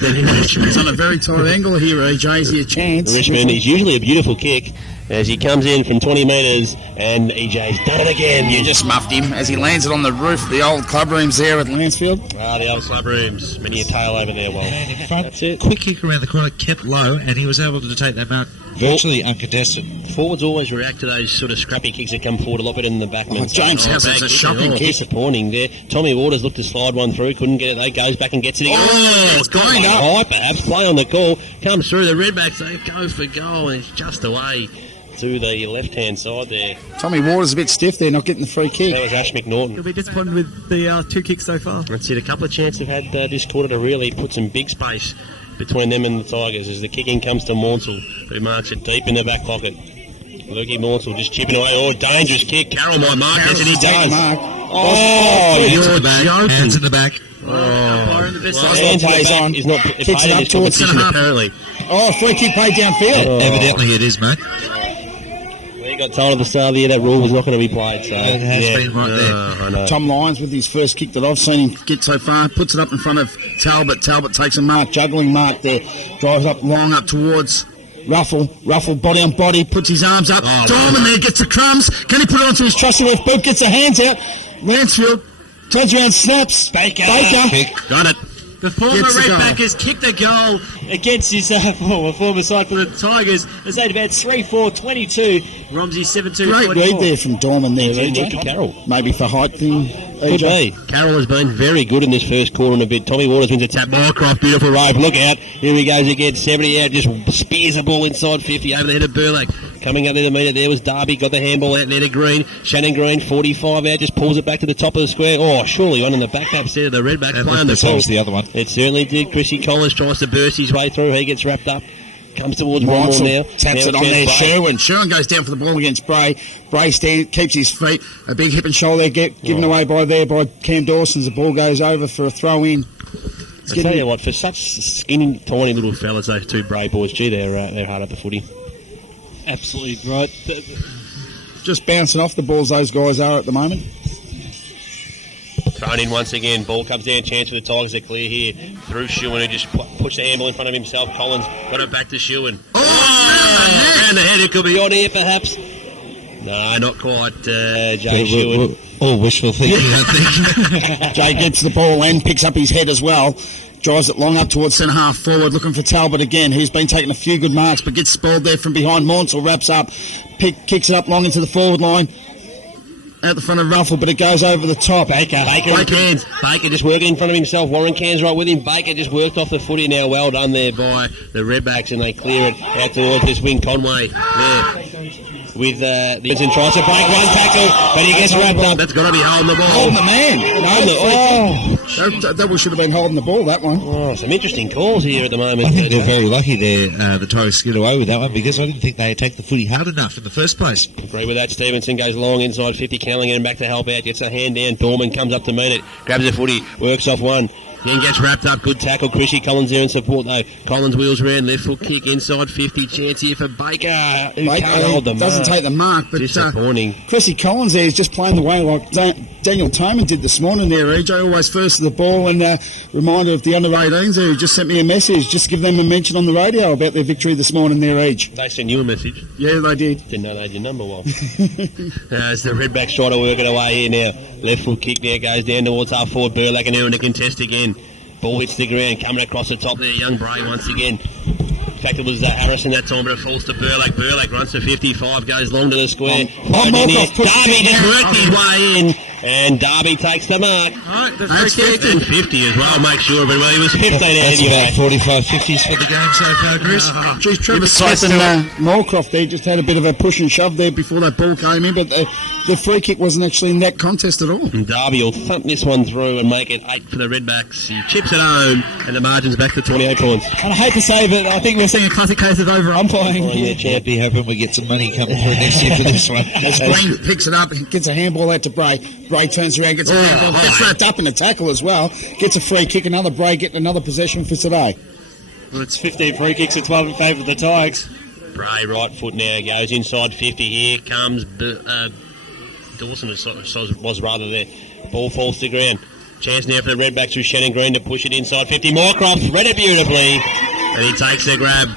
Richmond's on a very tight angle here, EJ. Is he a chance? Richmond is usually a beautiful kick as he comes in from 20 metres and EJ's done it again. You just muffed him as he lands it on the roof of the old club rooms there at Lancefield. The old club rooms. Many a tail over there. Well, And in front, that's it. quick kick around the corner, kept low, and he was able to take that mark virtually uncontested. Forwards always react to those sort of scrappy kicks that come forward a lot better than the backmen. James House has a shocking kick. Disappointing there. Tommy Waters looked to slide one through, couldn't get it. They goes back and gets it again. It's going up. High, perhaps. Play on the call. Comes through. The Redbacks, they go for goal, and it's just away to the left-hand side there. Tommy Waters a bit stiff there, not getting the free kick. That was Ash McNaughton. He'll be disappointed with the 2 kicks so far. That's it. A couple of chances have had this quarter to really put some big space between them and the Tigers as the kicking comes to Maunsell, who marks it deep in the back pocket. Lukey Morsel just chipping away. Oh, dangerous kick. Carroll might mark this, and he does. Mark. Oh, you're joking. Hands in the back. Byron, the best Well, side. hands plays on. on. He's not Kicks playing it in up this towards competition, centre half. apparently. Oh, free kick played downfield. Evidently it is, mate. We got told at the start of the year that rule was not going to be played. So It has been right there. I know. Tom Lyons with his first kick that I've seen him get so far, puts it up in front of Talbot. Talbot takes a mark, juggling mark there, drives up long up towards Ruffle, body on body, puts his arms up. Oh, Dorman there gets the crumbs. Can he put it onto his trusty left boot? Gets the hands out. Lancefield turns around, snaps. Baker. Kick. Got it. The former Gets the goal. Redback has kicked a goal against his former side for the Tigers. As they advance 3-4-22. Romsey 7-2. Great 24. read there from Dorman there, Nicky EJ. Carroll. Maybe for height thing. Could EJ. be. Carroll has been very good in this first quarter and a bit. Tommy Waters wins a tap. Moorcroft, beautiful rope. Look out. Here he goes again. 70 out. Just spears the ball inside 50 over the head of Burlak. Coming up there to meet it. There was Darby. Got the handball out there to Green. Shannon Green, 45 out. Just pulls it back to the top of the square. Oh, surely on in the back upset of the Redbacks. And Playing the that ball. was the other one. It certainly did. Chrissy Collins tries to burst his way through. He gets wrapped up. Comes towards Rommel now. Taps Now it on there, Bray. Sherwin. Sherwin goes down for the ball against Bray. Bray keeps his feet. A big hip and shoulder given away by Cam Dawson's. The ball goes over for a throw in. I tell you what, for such skinny, tiny little fellas, those two Bray boys, gee, they're hard up the footy. Absolutely right. Just bouncing off the balls those guys are at the moment. Thrown in once again. Ball comes down. Chance for the Tigers to clear here. Through Schuin, who just puts the handle in front of himself. Collins got it back to Schuin. Oh, around the head. It could be on here, perhaps. No, not quite, Jay Schuin. All wishful thinking, I think. Jay gets the ball and picks up his head as well. Drives it long up towards centre half forward, looking for Talbot again, who's been taking a few good marks, but gets spoiled there from behind. Maunsell wraps up, kicks it up long into the forward line. Out the front of Ruffle, but it goes over the top. Baker with Cairns. Baker just working in front of himself. Warren Cairns right with him. Baker just worked off the footy now. Well done there by the Redbacks, and they clear it out towards this wing. Conway there with the Vincent tries to break one tackle, but he gets wrapped up. That's got to be holding the ball. Holding the man. That should have been holding the ball, that one. Oh, some interesting calls here at the moment. I think they're very lucky there, the Tigers skid away with that one, because I didn't think they attacked the footy hard enough in the first place. Agree with that. Stevenson goes long inside 50. Callaghan back to help out. Gets a hand down. Dorman comes up to meet it. Grabs the footy. Works off one. Then gets wrapped up. Good tackle. Chrissy Collins there in support though. Collins wheels around. Left foot kick inside 50. Chance here for Baker. Who can't hold the doesn't mark. take the mark, but Disappointing. Chrissy Collins there is just playing the way like Daniel Toman did this morning there, EJ. Always first to the ball, and reminder of the under-18s there who just sent me a message. Just give them a mention on the radio about their victory this morning there, EJ. They sent you a message. Yeah, they did. Didn't know they had your number well. As the Redbacks try to work it away here now. Left foot kick there goes down towards half forward. Burlak and Aaron to contest again. Ball hits the ground, coming across the top there. Young Bray once again. In fact, it was Harrison that time, but it falls to Burlak. Burlak runs to 55, goes long to the square. Darby just worked his way in, and Darby takes the mark. Alright, That's 50. And 50 as well, make sure. But he was 15 out That's anyway. about 45 50s for the game so far, Chris. Geez, Trevor Smith and Moorcroft there just had a bit of a push and shove there before that ball came in, but the free kick wasn't actually in that contest at all. And Darby will thump this one through and make it 8 for the Redbacks. He chips it home, and the margin's back to 28 points. And I hate to say, but I think we're seeing a classic case of over-umpiring. Oh, yeah, I'd champ. be hoping we get some money coming through next year for this one. As Green picks it up, gets a handball out to Bray. Bray turns around, gets a handball, gets wrapped up in a tackle as well. Gets a free kick, another Bray getting another possession for today. Well, it's 15 free kicks to 12 in favour of the Tigers. Bray right foot now goes inside 50. Here comes Dawson was rather there. Ball falls to ground. Chance now for the Redbacks through Shannon Green to push it inside 50. Moorcroft read it beautifully, and he takes the grab.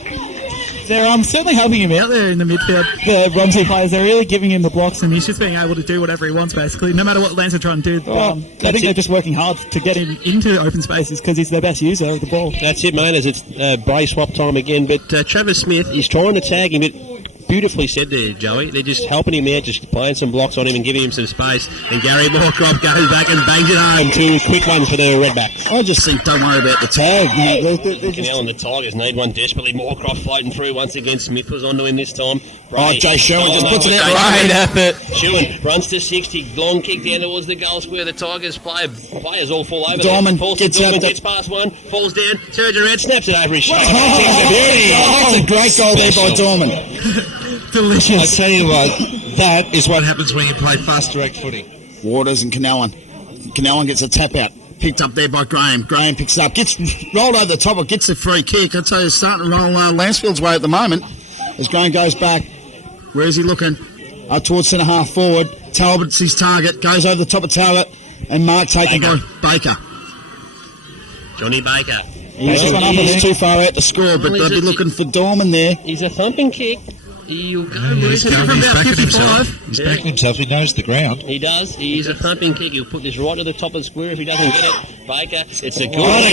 They're certainly helping him out there in the midfield. The Romsey players, they're really giving him the blocks, and he's just being able to do whatever he wants, basically, no matter what Lance are trying to do. I think they're just working hard to get him into open spaces because he's their best user of the ball. That's it, mate, as it's Bray swap time again. But Travis Smith is trying to tag him, but beautifully said there, Joey. They're just helping him out, just playing some blocks on him and giving him some space. And Gary Moorcroft goes back and bangs it home. 2 quick ones for the Redbacks. I just think don't worry about the tag. Canal and the Tigers need one desperately. Moorcroft floating through once again. Smith was onto him this time. Jay Sherwin just puts it out. Great effort. Sherwin runs to 60. Long kick down towards the goal square. The Tigers players all fall over. Dorman gets past one, falls down, turns around, snaps it over his shoulder. It's a beauty. That's a great goal there by Dorman. Delicious. I tell you what, that is what happens when you play fast direct footy. Waters and Canellan. Canellan gets a tap out. Picked up there by Graham. Graham picks it up. Gets rolled over the top. It gets the free kick. I tell you, it's starting to roll Lancefield's way at the moment. As Graham goes back. Where is he looking? Up towards centre half forward. Talbot's his target. Goes over the top of Talbot. And Mark taken by Baker. Johnny Baker. He's too far out to score, but they'll be looking for Dorman there. He's a thumping kick. He'll go. He's backing himself. He's backing himself. He knows the ground. He does. He's a thumping kick. He'll put this right to the top of the square if he doesn't get it. Baker, it's a good what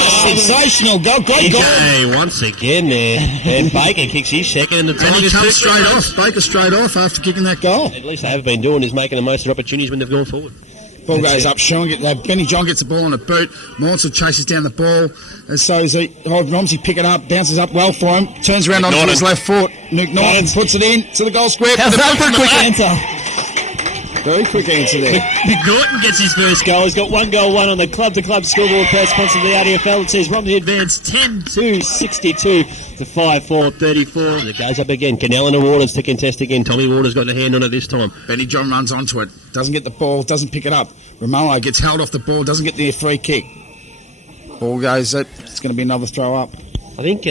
a sensational goal. Great goal. Okay, once again there. And Baker kicks his second and the And he Tigers comes straight off. Baker straight off after kicking that goal. At least they have been doing is making the most of their opportunities when they've gone forward. Ball goes up, showing it. Benny John gets the ball on a boot. Mawnsell chases down the ball. And so is Romsey pick it up, bounces up well for him, turns around onto his left foot. Nick Norton puts it in to the goal square. How's that for a quick answer? Very quick answer there. Norton gets his first goal. He's got 1 goal, 1 on the club-to-club scoreboard press sponsored by the ADFL. It says Romsey advance 10-62 to 5-4-34. It goes up again. Canellan and Waters to contest again. Tommy Waters got the hand on it this time. Benny John runs onto it, doesn't get the ball, doesn't pick it up. Romello gets held off the ball, doesn't get the free kick. Ball goes up. It's going to be another throw up. I think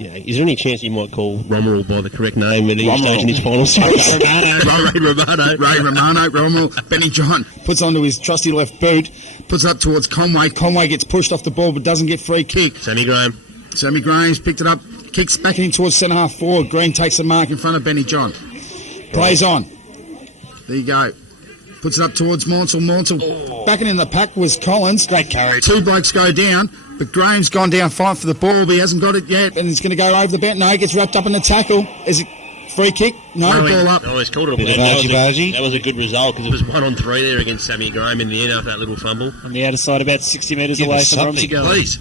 is there any chance you might call Romero by the correct name at any stage in his final series? Ray Romano, Romero, Benny John puts onto his trusty left boot, puts it up towards Conway. Conway gets pushed off the ball but doesn't get free kick. Sammy Graham. Sammy Graham's picked it up, kicks back in towards centre half forward. Green takes the mark in front of Benny John. Plays on. There you go. Puts it up towards Mawnsell. Backing in the pack was Collins. Great courage. 2 blokes go down, but Graham's gone down fine for the ball, but he hasn't got it yet, and he's going to go over the bat. No, he gets wrapped up in the tackle. Is it free kick? No, ball up. No, he's called it a Bit of argy-bargy. That was a good result because it was 1 on 3 there against Sammy Graham in the end after that little fumble. On the outer side, about 60 metres away from Romsey goal. Please.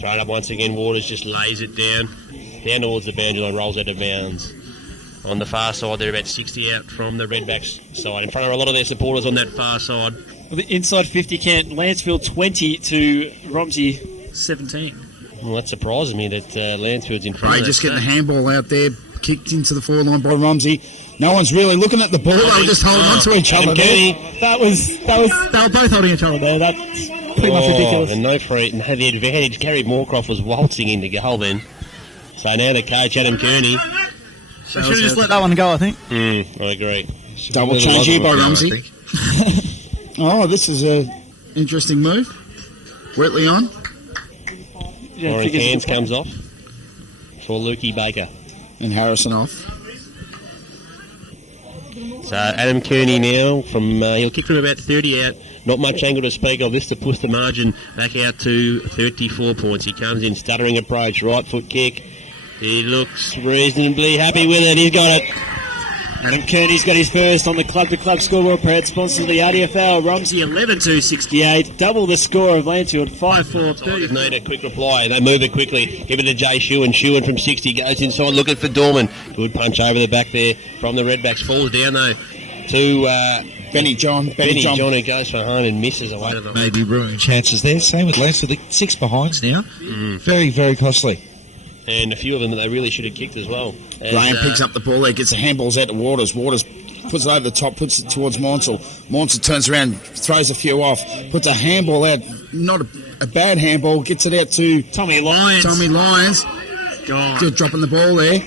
Throw it up once again. Waters just lays it down towards the boundary line, rolls out of bounds. On the far side, they're about 60 out from the Redbacks side. In front of a lot of their supporters on that far side. Well, the inside 50 count, Lancefield 20 to Romsey 17. Well, that surprises me that Lancefield's in front Ray of just that. getting the handball out there, kicked into the forward line by Romsey. No one's really looking at the ball. They were just holding on to each other there. That was. They were both holding each other there. That's pretty much ridiculous. And no free. No, the advantage. Gary Moorcroft was waltzing into goal then. So now the coach, Adam Kearney. They should have just let that one go, I think. I agree. Double change here by Romsey. Oh, this is a interesting move. Wetly on. Yeah, Orange hands comes off for Lukey Baker. And Harrison off. So Adam Kearney now he'll kick from about 30 out. Not much angle to speak of. This to push the margin back out to 34 points. He comes in stuttering approach, right foot kick. He looks reasonably happy with it. He's got it. Adam Kearney's got his first on the club-to-club scoreboard, proud sponsor of the RDFL. Romsey 11-2-68, double the score of Lancefield 5-4-30. Need a quick reply. They move it quickly. Give it to Jay Shewan. Shewan from 60 goes inside looking for Dorman. Good punch over the back there from the Redbacks. Falls down though to Benny John. Benny John who goes for home and misses away to the Maybe ruining chances there. Same with Lancefield. 6 behinds now. Very, very costly. And a few of them that they really should have kicked as well. And, Graham picks up the ball there, gets the handballs out to Waters. Waters puts it over the top, puts it towards Mawnsell. Mawnsell turns around, throws a few off, puts a handball out, not a bad handball, gets it out to Tommy Lyons. Still dropping the ball there.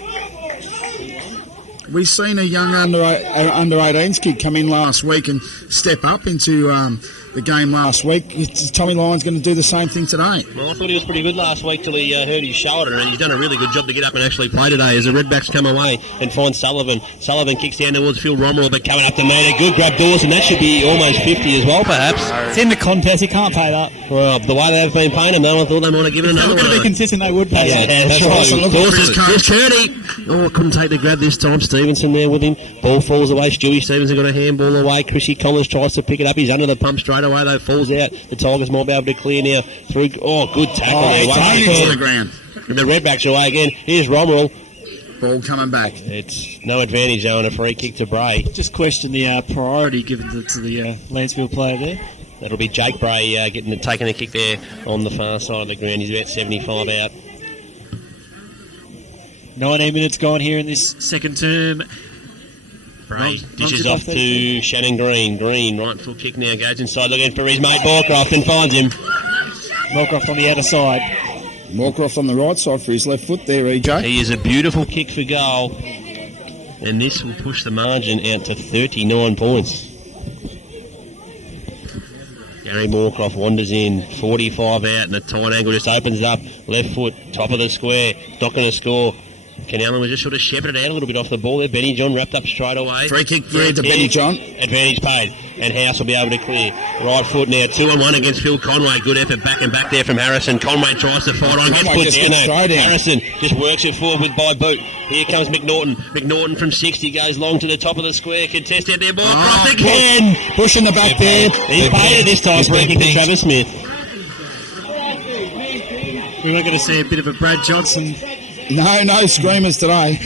We've seen a young under 18s kid come in last week and step up into the game last week. Tommy Lyons going to do the same thing today. Well, I thought he was pretty good last week till he hurt his shoulder, and he's done a really good job to get up and actually play today as the Redbacks come away and find Sullivan. Sullivan kicks down towards Phil Romero, but coming up to meter. Good grab Dawson. That should be almost 50 as well, perhaps. It's in the contest. You can't pay that. Well, the way they've been paying him, though, I thought they might have given If they another were going to be one. consistent, they would pay Yeah, that. that's right. Dawson's Kearney. Oh, couldn't take the grab this time. Stevenson there with him. Ball falls away. Stewie Stevenson got a handball away. Chrissy Collins tries to pick it up. He's under the pump straight away, though. Falls out. The Tigers might be able to clear now through. Oh, good tackle there. Thrown into the ground. And the Redbacks away again. Here's Romero. Ball coming back. It's no advantage though, and a free kick to Bray. Just question the priority given to the Lancefield player there. That'll be Jake Bray taking a kick there on the far side of the ground. He's about 75 out. 19 minutes gone here in this second term. Bray dishes off to Shannon Green. Green, right foot kick now, goes inside looking for his mate Moorcroft and finds him. Moorcroft on the outer side. Moorcroft on the right side for his left foot there, EJ. He is a beautiful kick for goal. And this will push the margin out to 39 points. Gary Moorcroft wanders in, 45 out, and a tight angle just opens up. Left foot, top of the square, not going to score. Canellan was just sort of shepherded out a little bit off the ball there. Benny John wrapped up straight away. Free kick there to Benny John. Advantage paid. And House will be able to clear. Right foot now, 2-on-1 against Phil Conway. Good effort back and back there from Harrison. Conway tries to fight on, gets put down there. Harrison just works it forward with by boot. Here comes McNaughton. McNaughton from 60 goes long to the top of the square. Contested there, ball crossed again. Push in the back there. He's paid it this time, free kick to Travis Smith. We were going to see a bit of a Brad Johnson. No screamers today.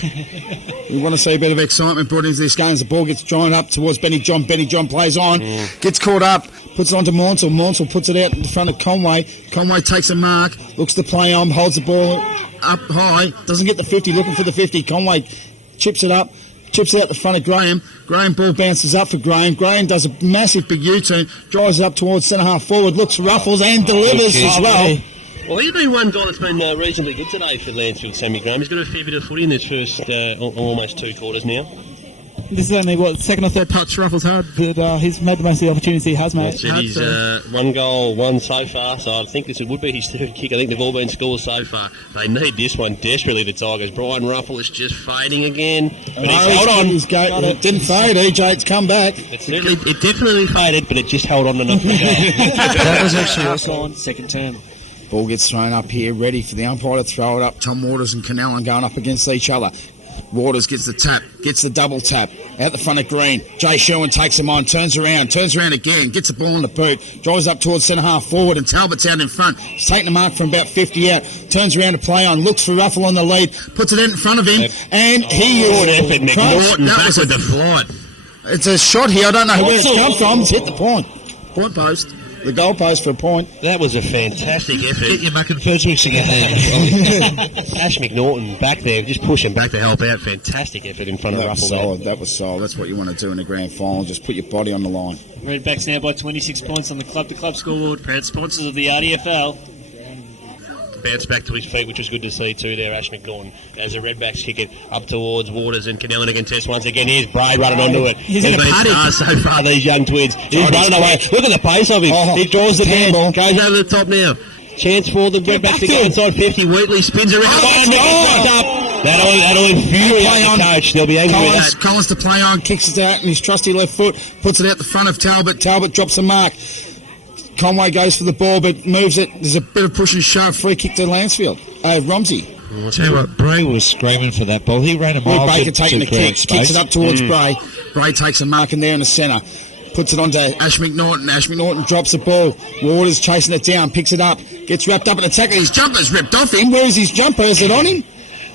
We want to see a bit of excitement brought into this game as the ball gets drawn up towards Benny John. Benny John plays on, gets caught up, puts it onto Monsell. Monsell puts it out in front of Conway. Conway takes a mark, looks to play on, holds the ball up high, doesn't get the 50, looking for the 50. Conway chips it up, chips it out the front of Graham. Graham ball bounces up for Graham. Graham does a massive big U-turn, drives it up towards centre half forward, looks for Ruffles and delivers as well. Well, he's been one guy that's been reasonably good today for Lancefield, Sammy Graham. He's got a fair bit of footy in this first almost 2 quarters now. This is only, second or third touch Ruffles had, but he's made the most of the opportunities he has made. He's 1 goal, 1 so far, so I think this would be his third kick. I think they've all been scores so far. They need this one desperately, the Tigers. Brian Ruffle is just fading again. But he's held on. It didn't fade, EJ, it's come back. It definitely faded, but it just held on enough to go. That was actually on second term. Ball gets thrown up here, ready for the umpire to throw it up. Tom Waters and Canellan going up against each other. Waters gets the tap, gets the double tap, out the front of Green. Jay Sherwin takes him on, turns around again, gets the ball in the boot, drives up towards centre half forward, and Talbot's out in front. He's taking the mark from about 50 out, turns around to play on, looks for Ruffle on the lead, puts it in front of him, and he is... Good effort, McNaughton, back with the flight. It's a shot here, I don't know where it's come from, it's hit the point post. The goalpost for a point. That was a fantastic effort. Get your muck and Furtwicks again there. Ash McNaughton back there, just pushing back to help out. Fantastic effort in front of Ruffle. That was solid. That's what you want to do in a grand final. Just put your body on the line. Redbacks now by 26 points on the club-to-club scoreboard. Proud sponsors of the RDFL. Bounce back to his feet, which was good to see too there, Ash McNaughton. As the Redbacks kick it up towards Waters and Canellan to contest once again. Here's Bray running onto it. He's in a paddock so far, these young twins. He's running away. Look at the pace of him. He draws the ball. Goes over the top now. Chance for the Redbacks to go inside 50. Wheatley spins around. That'll infuriate the coach. They'll be angry with that. Collins to play on, kicks it out in his trusty left foot, puts it out the front of Talbot. Talbot drops a mark. Conway goes for the ball but moves it. There's a bit of push and shove. Free kick to Lancefield. Romsey. I'll tell you what, Bray was screaming for that ball. He ran a mile Baker taking the kick, kicks it up towards Bray. Bray takes a mark in there in the centre. Puts it onto Ash McNaughton. Ash McNaughton drops the ball. Waters chasing it down, picks it up, gets wrapped up in a tackle. His jumper's ripped off him. Where is his jumper? Is it on him?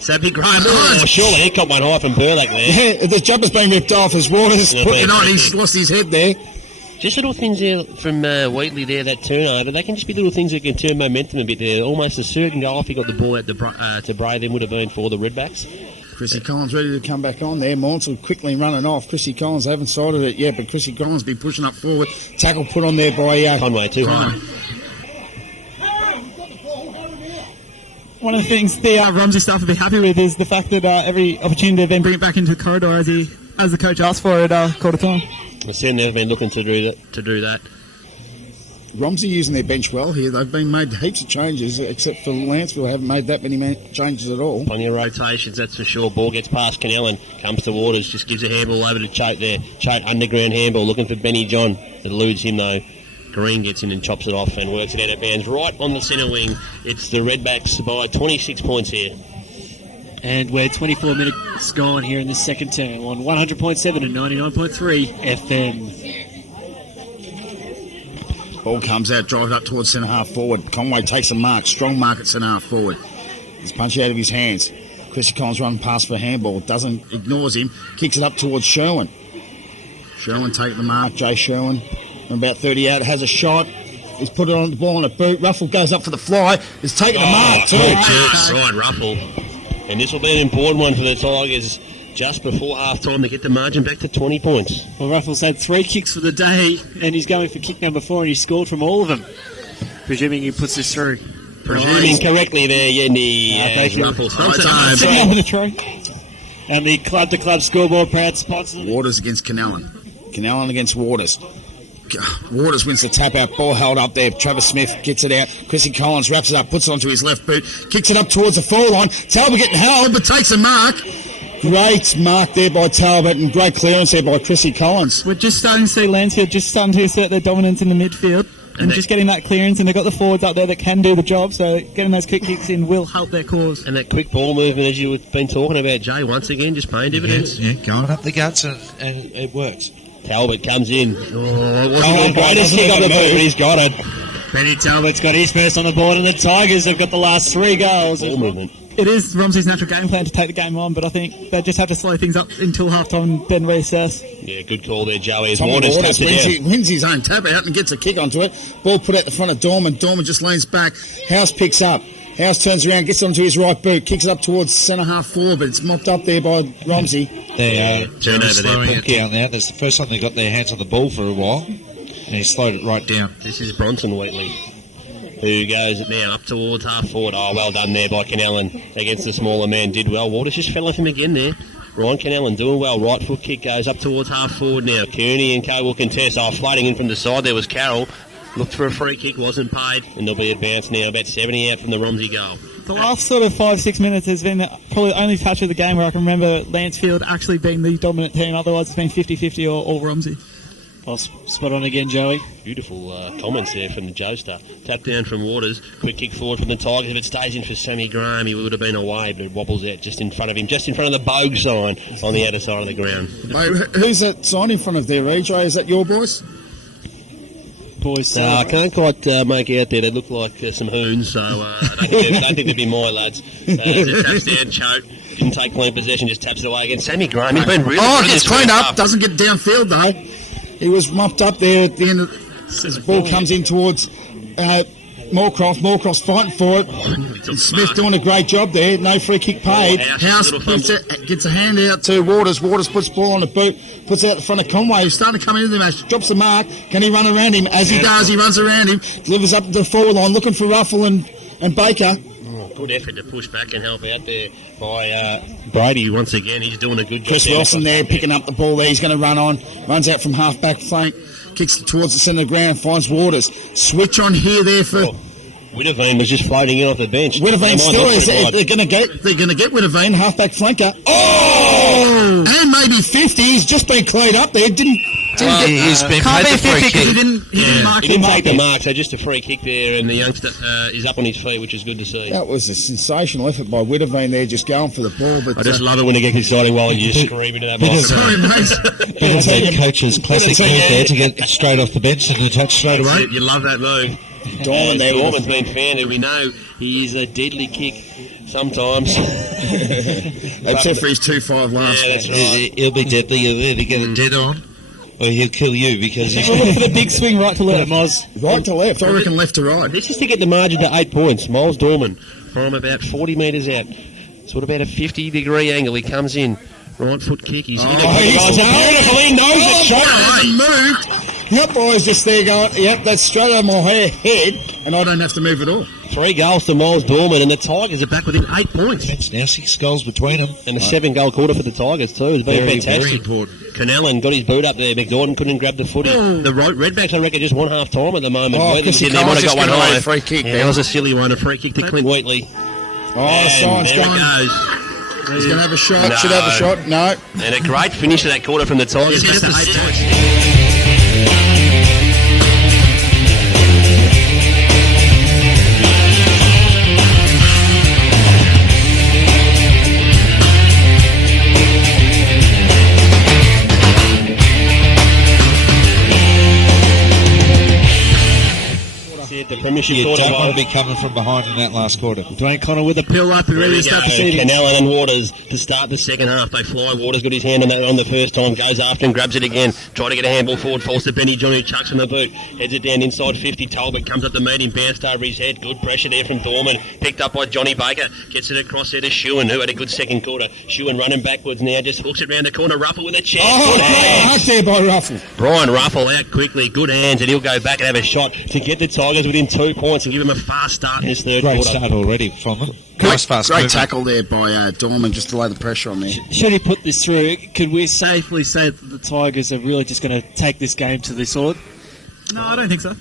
Sappy Graham. Surely he caught one high from Burlak there. Yeah, the jumper's been ripped off as Waters put it on. He's lost his head there. Just little things there from Wheatley there, that turnover. They can just be little things that can turn momentum a bit there. Almost a certain goal if he got the ball out to Bray, then would have been for the Redbacks. Chrissy Collins ready to come back on there. Monsell quickly running off. Chrissy Collins, haven't sighted it yet, but Chrissy Collins be pushing up forward. Tackle put on there by Conway too high. One of the things the Romsey staff will be happy with is the fact that every opportunity they've been bringing it back into the corridor as the coach asked for it quarter time. I see they've been looking to do that. Romsey using their bench well here. They've been made heaps of changes, except for Lancefield haven't made that many changes at all. Plenty of rotations, that's for sure. Ball gets past Canellan, comes to Waters, just gives a handball over to Choate there. Choate underground handball, looking for Benny John. It eludes him though. Green gets in and chops it off and works it out of bounds right on the centre wing. It's the Redbacks by 26 points here. And we're 24 minutes gone here in this second term on 100.7 and 99.3 FM. Ball comes out, drives up towards centre half forward. Conway takes a mark, strong mark at centre half forward. He's punched out of his hands. Chrissy Collins running past for a handball, ignores him, kicks it up towards Sherwin. Sherwin taking the mark, Jay Sherwin, from about 30 out, has a shot. He's put it on the ball on a boot. Ruffle goes up for the fly. He's taken the mark too. Right, Ruffle. And this will be an important one for the Tigers just before half-time to get the margin back to 20 points. Well, Ruffles had 3 kicks for the day, and he's going for kick number 4, and he scored from all of them. Presuming he puts this through. Presuming correctly there, Yendi. Thank you. Ruffles. Sitting up in the tree. And the club-to-club scoreboard proud sponsor. Waters against Canellan. Canellan against Waters. Waters wins the tap out. Ball held up there. Travis Smith gets it out. Chrissy Collins wraps it up, puts it onto his left boot, kicks it up towards the foul line. Talbot getting held, but takes a mark. Great mark there by Talbot and great clearance there by Chrissy Collins. We're just starting to see Lancefield just starting to assert their dominance in the midfield and just getting that clearance, and they've got the forwards up there that can do the job, so getting those quick kicks in will help their cause. And that quick ball movement, as you've been talking about, Jay, once again, just paying dividends. Yeah, going up the guts, and it works. Talbot comes in. Oh, wasn't the greatest kick up the boot, but he's got it. Benny Talbot's got his first on the board, and the Tigers have got the last 3 goals. Ball movement. It is Romsey's natural game plan to take the game on, but I think they just have to slow things up until half-time and then reassess. Yeah, good call there, Joey. As Tommy Waters Waters taps it down. wins his own tap out and gets a kick onto it. Ball put out the front of Dorman. Dorman just leans back. House picks up. House turns around, gets onto his right boot, kicks it up towards centre half forward, but it's mopped up there by Romsey. They're turn over slowing there. it down now. That's the first time they got their hands on the ball for a while, and he slowed it right down. This is Bronson Wheatley, who goes now up towards half forward. Oh, well done there by Canellan against the smaller man. Did well. Waters just fell off him again there. Ryan Canellan doing well. Right foot kick goes up towards half forward now. Kearney and Co will contest. Oh, floating in from the side there was Carroll. Looked for a free kick, wasn't paid, and there'll be a bounce now. About 70 out from the Romsey goal. The last sort of 5-6 minutes has been probably the only patch of the game where I can remember Lancefield actually being the dominant team. Otherwise, it's been 50-50 or all Romsey. Well, spot on again, Joey. Beautiful comments there from the Joestar. Tap down from Waters. Quick kick forward from the Tigers. If it stays in for Sammy Graham, he would have been away, but it wobbles out just in front of him, just in front of the Bogue sign on the outer side of the ground. Mate, who's that sign in front of there, EJ? Is that your boys? Boys, I can't quite make out there. They look like some hoons, so I don't think they'd be my lads. Taps down, choke. Didn't take clean possession, just taps it away again. Sammy Graham, he's been really good gets this cleaned first up. half. Doesn't get downfield, though. He was mopped up there at the end of the ball comes in towards Moorcroft. Moorcroft's fighting for it. And Smith doing a great job there. No free kick paid. House, House gets a hand out to Waters. Waters puts the ball on the boot, puts it out the front of Conway, who's starting to come into the match. Drops the mark. Can he run around him? As he does, he runs around him, delivers up to the forward line, looking for Ruffle and Baker. Good effort to push back and help out there by Brady once again. He's doing a good job. Chris Wilson there picking up the ball there. He's going to run on. Runs out from half-back flank. Kicks it towards the centre of the ground. Finds Waters. Switch on here there for... Witteveen was just floating in off the bench. Witteveen still is. They're going to get Witteveen, half-back flanker. Oh! And maybe 50. He's just been cleared up there. He's been Can't paid be the free 50 because kick. he didn't mark He didn't take the him. mark, so just a free kick there, and the youngster is up on his feet, which is good to see. That was a sensational effort by Witteveen there, just going for the ball. But I just love it when it gets exciting while you just scream into that sorry, microphone. mate. Bit of head coach's classic move there to get straight off the bench and attach straight away. You love that move. Dorman there. Dorman's been found, and we know he is a deadly kick sometimes. Except for his 2-5 last. Yeah, that's right. He'll be deadly. He'll either get it dead on, or he'll kill you because he's... We're looking for the big swing right to left. Right to left. I reckon left to right. This is to get the margin to 8 points. Miles Dorman from about 40 metres out. Sort of about a 50-degree angle. He comes in. Right foot kick. He's in it. Beautiful. He knows it. Straight away. Moved. Yep, boys, just there going, yep, that's straight over my head, and I don't have to move at all. 3 goals to Miles Dorman, and the Tigers are back within 8 points. It's now 6 goals between them. And a 7-goal quarter for the Tigers too. It's been Very, fantastic. very important. Canellan got his boot up there. McDordan couldn't grab the footy. The Redbacks, I reckon, just 1 half time at the moment. Oh, Wheatley's Chrissy in there, might have Collins got one just high. got a free kick Yeah, there. that was a silly one. A free kick to Clint Wheatley. Oh, And Simon's there gone. it goes. He's going to have a shot. No. Should have a shot. No. And a great finish to that quarter from the Tigers. Yes, Back to yes, 8 points. The premiership You quarter. don't want to be coming from behind in that last quarter. Dwayne Connor with a pill up and ready to start proceeding. Canellan and Waters to start the second half. They fly. Waters got his hand on that on the first time, goes after and grabs it again. Try to get a handball forward, falls to Benny John, who chucks on the boot. Heads it down inside 50. Talbot comes up to meet him, bounced over his head. Good pressure there from Dorman. Picked up by Johnny Baker. Gets it across there to Shewan, who had a good second quarter. Shewan running backwards now, just hooks it round the corner. Ruffle with a chance. Good hands. There by Ruffle. Brian Ruffle out quickly. Good hands, and he'll go back and have a shot to get the Tigers within 2 points and give them a fast start in this third Great quarter. start already from them. Nice fast Great movement. tackle there by Dorman just to lay the pressure on there. Should he put this through, could we safely say that the Tigers are really just going to take this game to the sword? No, I don't think so.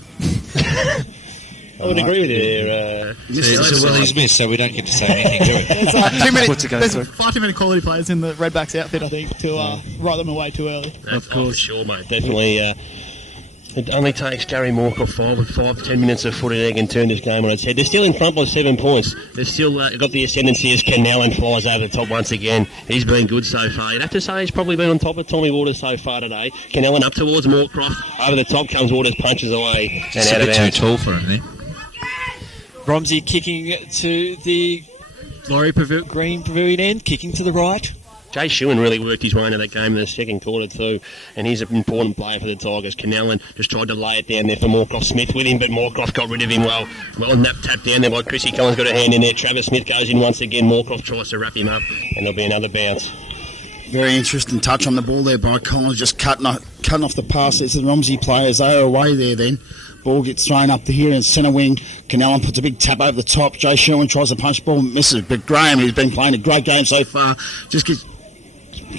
I would agree with you there. Well, he's missed, so we don't get to say anything, do we? There's too many, What's it going there's through? far too many quality players in the Redbacks outfit, I think, to write them away too early. Of course, sure, mate. Definitely. It only takes Gary Moorcock 5 to 10 minutes of foot and egg and turn this game on its head. They're still in front by 7 points. They've still got the ascendancy as Canellan flies over the top once again. He's been good so far. You'd have to say he's probably been on top of Tommy Waters so far today. Canellan up towards Moorcroft. Over the top comes Waters, punches away. It's and a out bit of too bounds. tall for him there. Romsey kicking to the Laurie Green Pavilion end, kicking to the right. Jay Shewan really worked his way into that game in the second quarter too, and he's an important player for the Tigers. Canellan just tried to lay it down there for Moorcroft. Smith with him, but Moorcroft got rid of him well. Well, tapped down there by Chrissy Collins, got a hand in there. Travis Smith goes in once again. Moorcroft tries to wrap him up, and there'll be another bounce. Very interesting touch on the ball there by Collins, just cutting off the pass. It's the Romsey players. They are away there then. Ball gets thrown up to here in centre wing. Canellan puts a big tap over the top. Jay Sherwin tries to punch the ball, misses. But Graham, who's been playing a great game so far, just gets,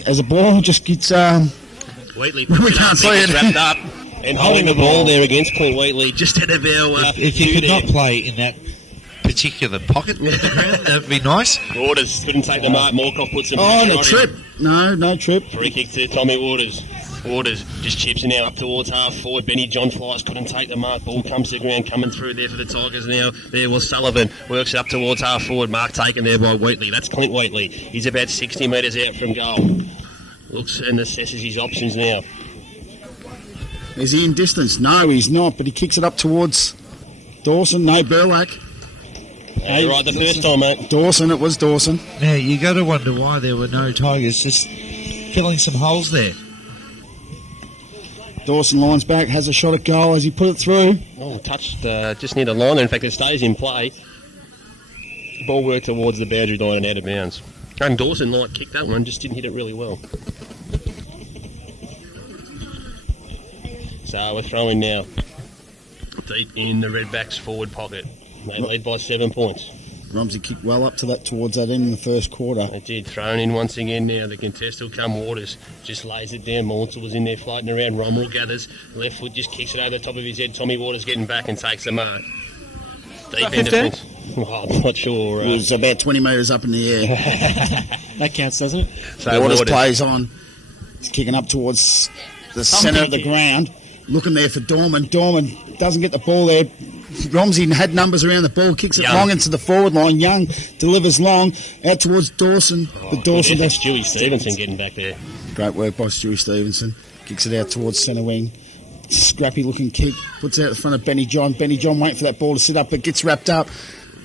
as a ball, just gets... Wheatley We can't see it. wrapped up and holding the ball there against Clint Wheatley. Just at about... If you could not play in that particular pocket of the ground, that would be nice. Waters couldn't take the mark. Moorcroft puts some... Oh, pressure no on trip. him. No trip. Free kick to Tommy Waters. Waters just chips it now up towards half forward. Benny John flies, couldn't take the mark. Ball comes to the ground, coming through there for the Tigers now. There was Sullivan, works it up towards half forward. Mark taken there by Wheatley. That's Clint Wheatley. He's about 60 metres out from goal. Looks and assesses his options now. Is he in distance? No, he's not, but he kicks it up towards Dawson. No, Burlack. You're right the first time, mate. Dawson, it was Dawson. Now, you got to wonder why there were no Tigers just filling some holes there. Dawson lines back, has a shot at goal as he put it through. Oh, touched just near the line. In fact, it stays in play. Ball worked towards the boundary line and out of bounds. And Dawson kicked that one, just didn't hit it really well. So we're throwing now deep in the Redbacks' forward pocket. They lead by 7 points. Romsey kicked well up to that towards that end in the first quarter. They did. Thrown in once again now. The contest will come. Waters just lays it down. Maunsell was in there floating around. Rommel gathers. Left foot just kicks it over the top of his head. Tommy Waters getting back and takes the mark. Deep in defence. Oh, I'm not sure. It was about 20 metres up in the air. That counts, doesn't it? So Waters Waters plays on. He's kicking up towards the centre of the ground. Looking there for Dorman. Dorman doesn't get the ball there. Romsey had numbers around the ball, kicks it Young. long into the forward line. Young delivers long out towards Dawson. But Dawson That's does Stewie Stevenson getting back there. great work by Stewie Stevenson. Kicks it out towards centre wing. Scrappy looking kick. Puts it out in front of Benny John. Benny John waiting for that ball to sit up, but gets wrapped up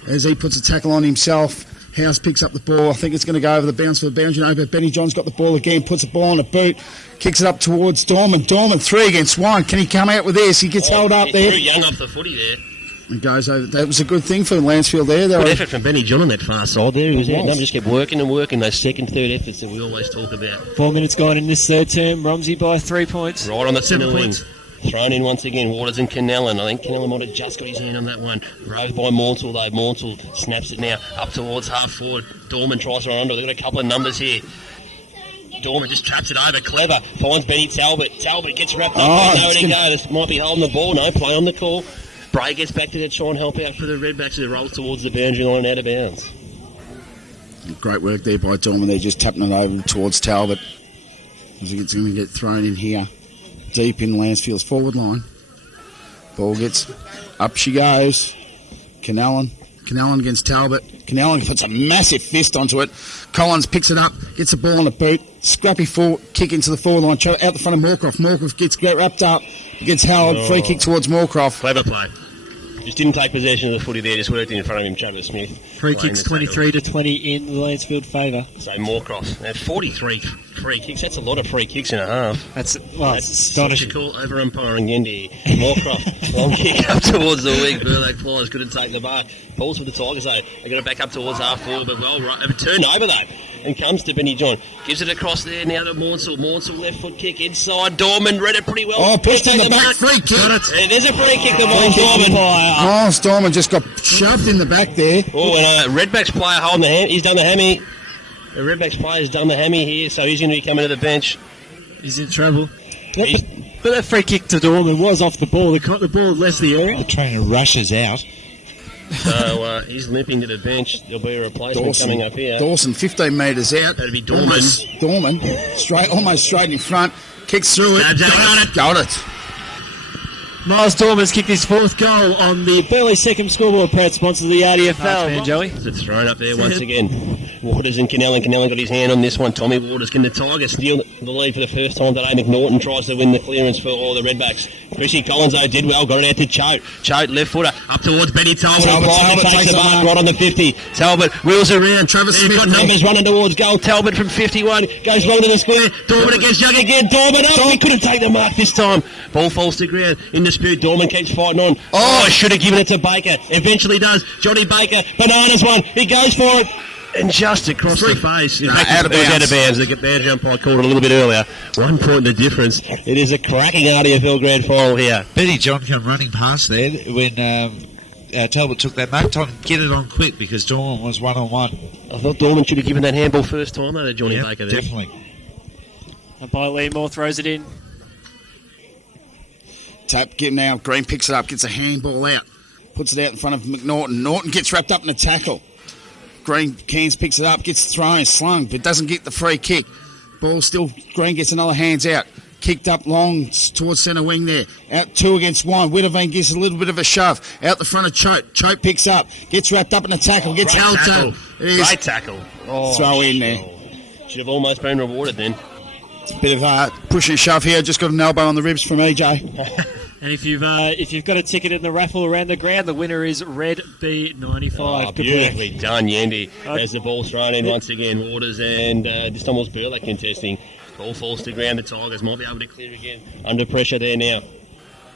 as he puts a tackle on himself. House picks up the ball. I think it's going to go over the bounce for the boundary. No, but Benny John's got the ball again. Puts the ball on a boot. Kicks it up towards Dorman. Dorman 3 against 1. Can he come out with this? He gets held up there. Threw Young off the footy there. And goes over. That was a good thing for Lancefield there. They Good were- effort from Benny John on that far side there. He was out. was. Just kept working and working those second, third efforts that we always talk about. 4 minutes gone in this third term. Romsey by 3 points. Right on the 7 centre wing. points. Thrown in once again. Waters and Canellan. I think Canellan might have just got his hand on that one. Rove by Maunsell though. Maunsell snaps it now up towards half forward. Dorman tries to run under. They've got a couple of numbers here. Dorman just traps it over. Clever. Finds Benny Talbot. Talbot gets wrapped up. Oh, Nowhere it's to gonna- go. This might be holding the ball. No, play on the call. Bray gets back to try and help out for the Redbacks as it rolls towards the boundary line and out of bounds. Great work there by Dorman. They're just tapping it over towards Talbot. I think it's going to get thrown in here. Deep in Lancefield's forward line. Ball gets up she goes. Canellan against Talbot. Canellan puts a massive fist onto it. Collins picks it up, gets the ball on the boot. Scrappy kick into the forward line, out the front of Moorcroft. Moorcroft gets wrapped up, gets held. Free kick towards Moorcroft. Clever play. Just didn't take possession of the footy there, just worked in front of him, Travis Smith. Free kicks 23 to 20 in the Lancefield favour. So Moorcroft. Now 43 free kicks, that's a lot of free kicks in a half. That's astonishing. Such a call over umpiring Yendi. Moorcroft, long kick up towards the wing. Burlak Flyers couldn't take the mark. Balls for the Tigers though. They got it back up towards half forward, but well, right, turned over though. And comes to Benny John. Gives it across there now to Maunsell. Maunsell left foot kick inside. Dorman read it pretty well. Oh, pushed in the back. Free kick. Got it. And there's a free kick to Miles Dorman. Miles Dorman just got shoved in the back there. Oh, and Redback's player holding the hand. He's done the hammy. The Redback's player's done the hammy here, so he's going to be coming to the bench. He's in trouble. But that free kick to Dorman was off the ball. The ball left the area. The trainer rushes out. So he's limping to the bench. There'll be a replacement coming up here. Dawson, 15 metres out. That'd be Dorman. Dorman, almost straight in front. Kicks through it. Got it. Miles Dorman's kicked his fourth goal on the Burley Second scoreboard, proud sponsor of the RDFL. Joey. It's thrown up there once again. Waters and Canellan. Canellan got his hand on this one. Tommy Waters. Can the Tigers steal the lead for the first time today? McNaughton tries to win the clearance for all the Redbacks. Chrissy Collins, though, did well. Got it out to Choate. Choate, left footer. Up towards Benny Talbot. Talbot takes the mark right on the 50. Talbot wheels around. Travis Smith got numbers running towards goal. Talbot from 51. Goes long to the square. Dorman against Young again. Dorman up. He couldn't take the mark this time. Ball falls to ground. In dispute. Dorman keeps fighting on. Oh, should have given it to Baker. Eventually does. Johnny Baker. Bananas one. He goes for it. And just across the face. In fact, out of bounds. Out of bounds. The boundary umpire called it a little bit earlier. 1 point the difference. It is a cracking RDFL grand final here. Benny John came running past there when Talbot took that mark. Told him get it on quick because Dorman was one-on-one. I thought Dorman should have given that handball first time though to Johnny Baker there. Definitely. Umpire Leemore throws it in. Tap, now Green picks it up, gets a handball out, puts it out in front of McNaughton. Norton gets wrapped up in a tackle. Green Cairns picks it up, gets thrown, slung, but doesn't get the free kick. Ball still, Green gets another hands out. Kicked up long towards centre wing there. Out 2 against 1. Widderveen gives a little bit of a shove. Out the front of Choate. Choate picks up, gets wrapped up in a tackle, gets held to. Great tackle. Throw in there. Should have almost been rewarded then. It's a bit of push and shove here. Just got an elbow on the ribs from EJ. And if you've got a ticket in the raffle around the ground, the winner is Red B95. Oh, beautifully done, Yendi. As the ball's thrown in once again, Waters and this time was Burlak contesting. Ball falls to ground. The Tigers might be able to clear again. Under pressure there now.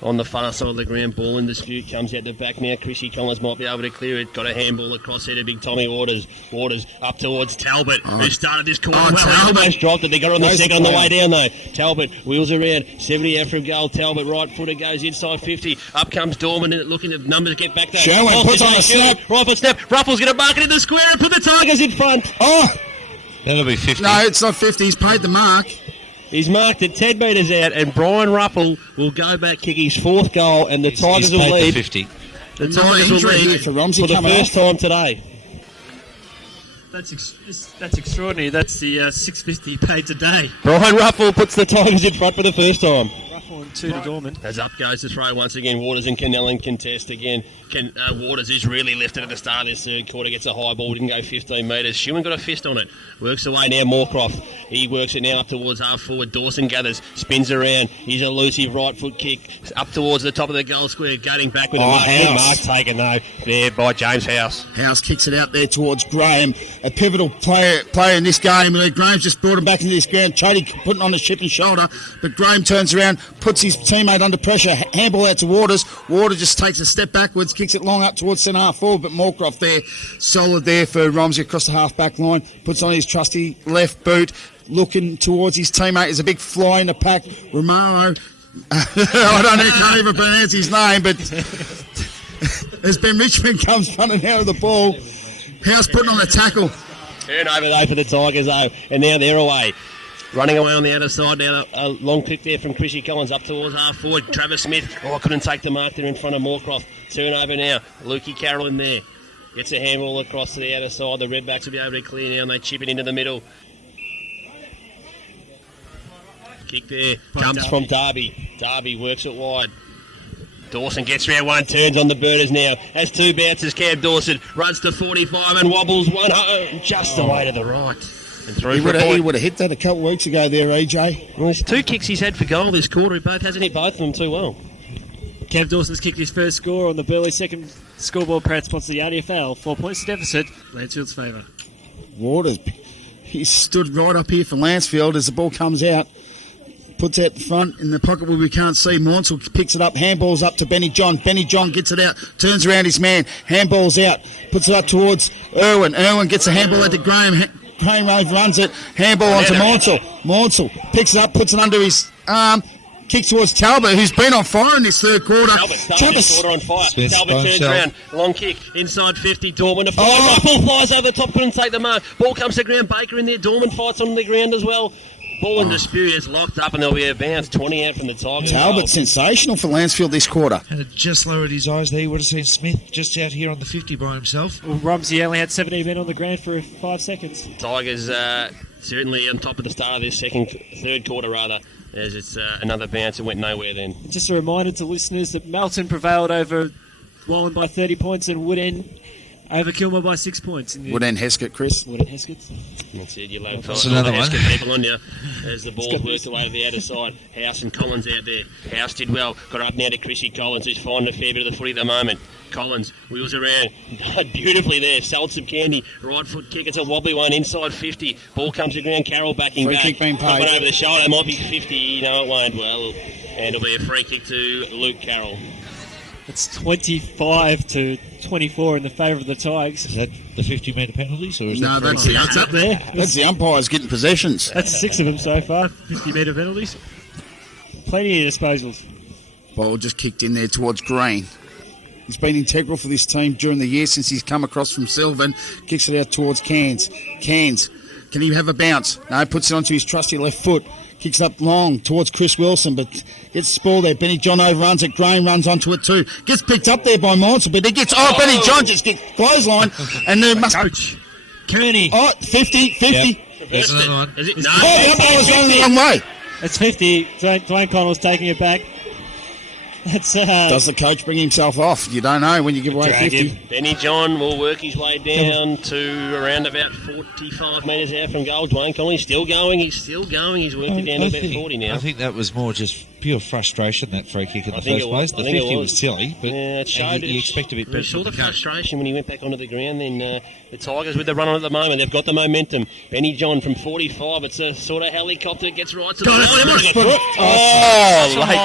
On the far side of the ground, ball in dispute, comes out the back now. Chrissy Collins might be able to clear it. Got a handball across here to big Tommy Waters. Waters up towards Talbot, who started this corner well. He almost dropped it. They got it on the second on the way down though. Talbot wheels around, 70 out from goal. Talbot right footer goes inside 50. Up comes Dorman, looking at numbers get back there. Sherwin puts on a snap. Right foot snap. Ruffles going to mark it in the square and put the Tigers in front. Oh! That'll be 50. No, it's not 50. He's paid the mark. He's marked it 10 metres out, and Brian Ruffle will go back, kick his 4th goal, and the Tigers will lead. 50. The Tigers will lead for Romsey the first time today. That's extraordinary. That's the $6.50 paid today. Brian Ruffle puts the Tigers in front for the first time. Ruffle and 2 to Dorman. As up goes the throw once again. Waters and Canellan contest again. Waters is really lifted at the start of this third quarter. Gets a high ball. Didn't go 15 metres. Schumann got a fist on it. Works away now. Moorcroft. He works it now up towards half forward. Dawson gathers. Spins around. He's elusive right foot kick. Up towards the top of the goal square. Getting back with a mark. Good mark taken though there by James House. House kicks it out there towards Graham. A pivotal player in this game. Graham's just brought him back into this ground. Chody putting on the shipping shoulder. But Graham turns around. Puts his teammate under pressure. Handball out to Waters. Waters just takes a step backwards. Kicks it long up towards centre half forward, but Moorcroft there, solid there for Romsey across the half back line, puts on his trusty left boot, looking towards his teammate. There's a big fly in the pack. Romaro, can't even pronounce his name, but as Ben Richmond comes running out of the ball, House putting on a tackle. Turnover though for the Tigers though, and now they're away. Running away on the outer side now, a long kick there from Chrissy Collins up towards half forward. Travis Smith, couldn't take the mark there in front of Moorcroft. Turnover now, Lukey Carroll in there. Gets a handball across to the outer side. The Redbacks will be able to clear now and they chip it into the middle. Kick there, comes from Darby. Darby works it wide. Dawson gets round one, turns on the Birders now. Has 2 bounces, Cam Dawson runs to 45 and wobbles one just away to the right. He would have hit that a couple of weeks ago there, EJ. Well, there's 2 kicks he's had for goal this quarter. He hasn't hit both of them too well. Kev Dawson's kicked his first score on the Burley second scoreboard. Proud sponsor of the RDFL. 4 points to deficit. Lancefield's favour. Waters, he stood right up here for Lancefield as the ball comes out. Puts out the front in the pocket where we can't see. Monsell picks it up. Handballs up to Benny John. Benny John gets it out. Turns around his man. Handballs out. Puts it up towards Irwin. Irwin gets the handball out to Graham. Graham runs it. Handball onto Monsell. Monsell picks it up. Puts it under his arm. Kicks towards Talbot, who's been on fire in this third quarter. Talbot's quarter on fire. Smith Talbot turns himself. around. Long kick. Inside 50. Dorman to fire. Rifle flies over the top. Couldn't take the mark. Ball comes to ground. Baker in there. Dorman fights on the ground as well. Ball in dispute. It's locked up and there'll be a bounce. 20 out from the Tigers. Talbot sensational for Lancefield this quarter. Had just lowered his eyes there. You would have seen Smith just out here on the 50 by himself. Well, Romsey only had 17 men on the ground for 5 seconds. Tigers certainly on top of the start of this third quarter rather. As it's another bounce. It went nowhere then. Just a reminder to listeners that Melton prevailed over Wallen by 30 points and Woodend over Kilmore by 6 points. Woodend Heskett, Chris. Woodend Heskett. That's it. You love That's another one. people on you as the ball worked away to the outer side. House and Collins out there. House did well. Got up now to Chrissy Collins, who's finding a fair bit of the footy at the moment. Collins wheels around beautifully there. Sold some candy. Right foot kick. It's a wobbly one inside 50. Ball comes to ground. Carroll backing Free back. kick being paid. Up and over the shoulder. It might be 50. No, it won't. Well, and it'll be a free kick to Luke Carroll. It's 25 to 24 in the favour of the Tigers. Is that the 50-metre penalties? Or is No, that that's free the kicks? Up there. That's the umpires getting possessions. That's 6 of them so far. 50-metre penalties. Plenty of disposals. Ball just kicked in there towards Green. He's been integral for this team during the year since he's come across from Sylvan. Kicks it out towards Cairns. Cairns, can he have a bounce? No, puts it onto his trusty left foot. Kicks up long towards Chris Wilson, but gets the ball there. Benny John overruns it. Graham runs onto it too. Gets picked up there by Monsell, but he gets... Benny John just gets clothesline. And there must... Coach. Kearney. 50. Yep. There's another one. Is it? No. The umpire was going the wrong way. It's 50. Dwayne Connell's taking it back. That's Does the coach bring himself off? You don't know when you give away Drag 50. him. Benny John will work his way down to around about 45 metres out from goal. Dwayne Collins still going. He's still going. He's worked it down to about 40 now. I think that was more just pure frustration, that free kick in the think first it was. place. The I think it 50 was. was silly, but Yeah, it showed. you expect a bit better. We saw from the coach. frustration when he went back onto the ground. Then the Tigers with the run on at the moment. They've got the momentum. Benny John from 45. It's a sort of helicopter. Gets right to the late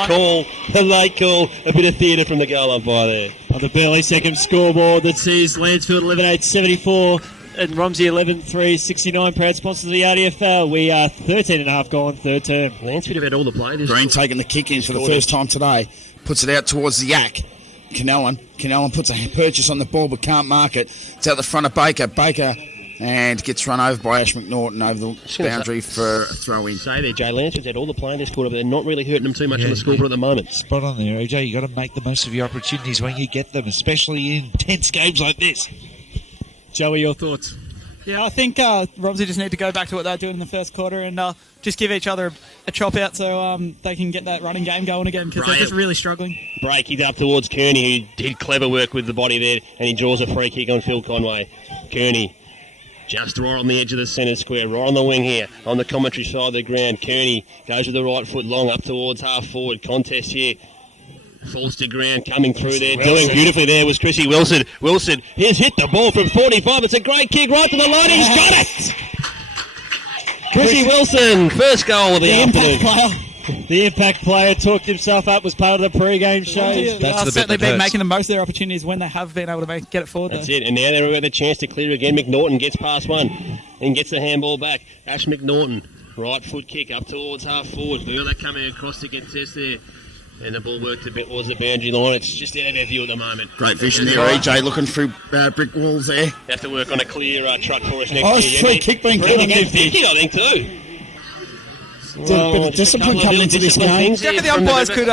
call. A late call. A bit of theatre from the goal umpire there. on the Burley second scoreboard that sees Lancefield 11-8-74 and Romsey 11-3-69. Proud sponsors of the RDFL. We are 13.5 gone third term. Lancefield have had all the play. Green taking the kick in for the first time today. Puts it out towards the Yak. Canellan puts a purchase on the ball but can't mark it. It's out the front of Baker. Baker and gets run over by Ash McNaughton over the boundary for a throw in. Say there, Jay Lancefield's had all the play in this quarter, but they're not really hurting them too much on the scoreboard at the moment. Spot on there, AJ. You got to make the most of your opportunities when you get them, especially in tense games like this. Joey, your thoughts? Yeah, I think Romsey just need to go back to what they're doing in the first quarter and just give each other a chop out so they can get that running game going again because they're just really struggling. Break it up towards Kearney, who did clever work with the body there, and he draws a free kick on Phil Conway. Kearney just right on the edge of the centre square, right on the wing here, on the commentary side of the ground. Kearney goes with the right foot long up towards half forward. Contest here. Falls to ground, coming through there, doing beautifully there was Chrissy Wilson. Wilson, he's hit the ball from 45. It's a great kick right to the line. He's got it! Chrissy Wilson, first goal of the afternoon. The impact player talked himself up, was part of the pre-game show. That's the bit certainly that been hurts. making the most of their opportunities when they have been able to get it forward. That's it, and now they've got the chance to clear again. McNaughton gets past one and gets the handball back. Ash McNaughton, right foot kick up towards half forward. Feel that coming across to contest there. And the ball worked a bit towards the boundary line. It's just out of our view at the moment. Great vision there, EJ, looking through brick walls there. They have to work on a clear truck for us next Oh, year. free kick being Free called kick again. 50, I think, too. Bit of discipline coming into this game. Do you reckon the umpires could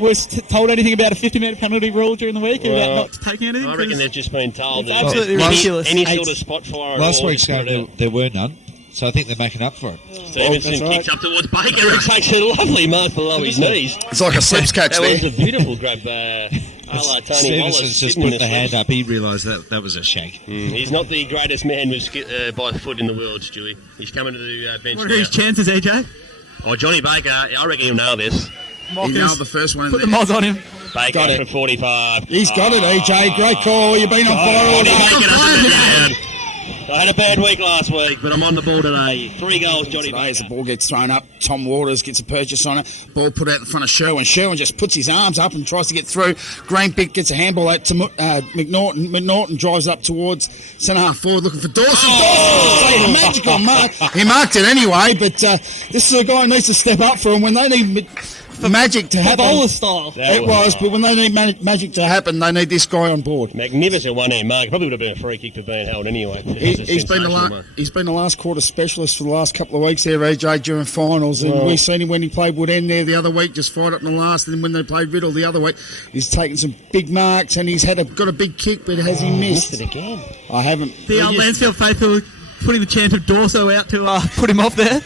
was told anything about a 50-metre penalty rule during the week about not taking anything? I reckon they've just been told. It's that absolutely any- ridiculous. Any sort of spot fire. Last at all, week's just put it game, out. there were none, so I think they're making up for it. Stevenson that's right. kicks up towards Baker, who takes a lovely mark below his knees. It's like a slips catch That there. was a beautiful grab. A la Tony Wallace. Stevenson's just sitting in put the hand slips. up. He realised that was a shank. He's not the greatest man with by foot in the world, Stewie. He's coming to the bench What are now. his chances, AJ? Oh, Johnny Baker, I reckon he'll nail this. He nailed the first one in Put the there. mods on him. Got Baker it. from 45. He's got it, EJ. Great call. You've been on fire all Body day. making us On a fire. bit down. I had a bad week last week, but I'm on the ball today. 3 goals, Johnny Today, as the Baker. ball gets thrown up, Tom Waters gets a purchase on it. Ball put out in front of Sherwin. Sherwin just puts his arms up and tries to get through. Greenpick gets a handball out to McNaughton. McNaughton drives up towards centre half forward looking for Dawson. Dawson, magical mark. He marked it anyway, but this is a guy who needs to step up for him when they need magic to happen. Bowler style. That It was, but when they need magic to happen, they need this guy on board. Magnificent one-hand mark. Probably would have been a free kick for being held anyway. He's been the last quarter specialist for the last couple of weeks there, EJ, during finals, and we've seen him when he played Woodend there the other week, just fired up in the last, and then when they played Riddle the other week, he's taken some big marks and he's got a big kick, but has he missed? Missed it again. I haven't. The Lancefield faithful putting the chance of Dorso out to put him off there.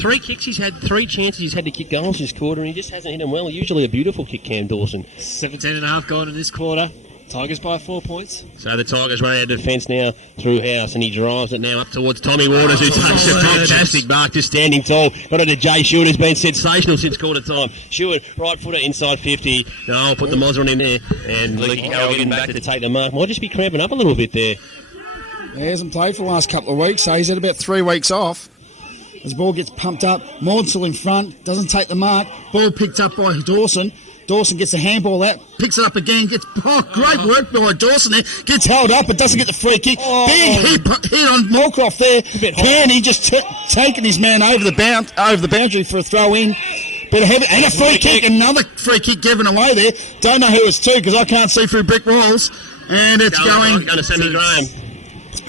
3 kicks, he's had 3 chances he's had to kick goals this quarter, and he just hasn't hit them well. Usually a beautiful kick, Cam Dawson. 17.5 gone in this quarter. Tigers by 4 points. So the Tigers run out of defence now through House, and he drives it now up towards Tommy Waters, who takes a fantastic mark, just standing tall. Got it to Jay Stewart, who's been sensational since quarter time. Stewart, right footer inside 50. No, I'll put the Mozzer on him there, and Luke Carroll getting back to take the mark. Might just be cramping up a little bit there. He hasn't played for the last couple of weeks, so he's had about 3 weeks off. As the ball gets pumped up, Maudsley in front, doesn't take the mark. Ball picked up by Dawson. Dawson gets a handball out, picks it up again, great work by Dawson there, gets held up but doesn't get the free kick. Big hit on Moorcroft there. Kearney just taking his man over the boundary for a throw in. Bit of heavy, and a free kick, another free kick given away there. Don't know who it's to because I can't see through brick walls. And it's going to Sammy Graham.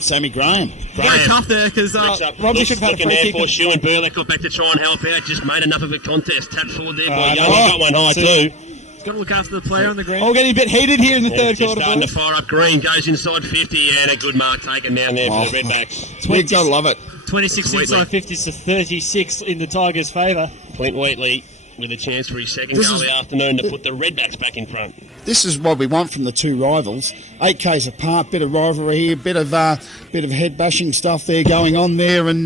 Sammy Graham. Very tough there because Romsey should have had a Looking free there kick. for Shu and Burley, got back to try and help out. Just made enough of a contest. Tap forward there by Young. Got one high too. He's got to look after the player on the ground. All getting a bit heated here in the third Just quarter. starting to boys. fire up. Green goes inside 50, and a good mark taken down there for the Redbacks. We've got to love it. 26 Wheatley. inside 50 to 36 in the Tigers' favour. Clint Wheatley with a chance for his second This goal is- of the afternoon to put the Redbacks back in front. This is what we want from the two rivals. 8 Ks apart, bit of rivalry here, bit of head bashing stuff there going on there. And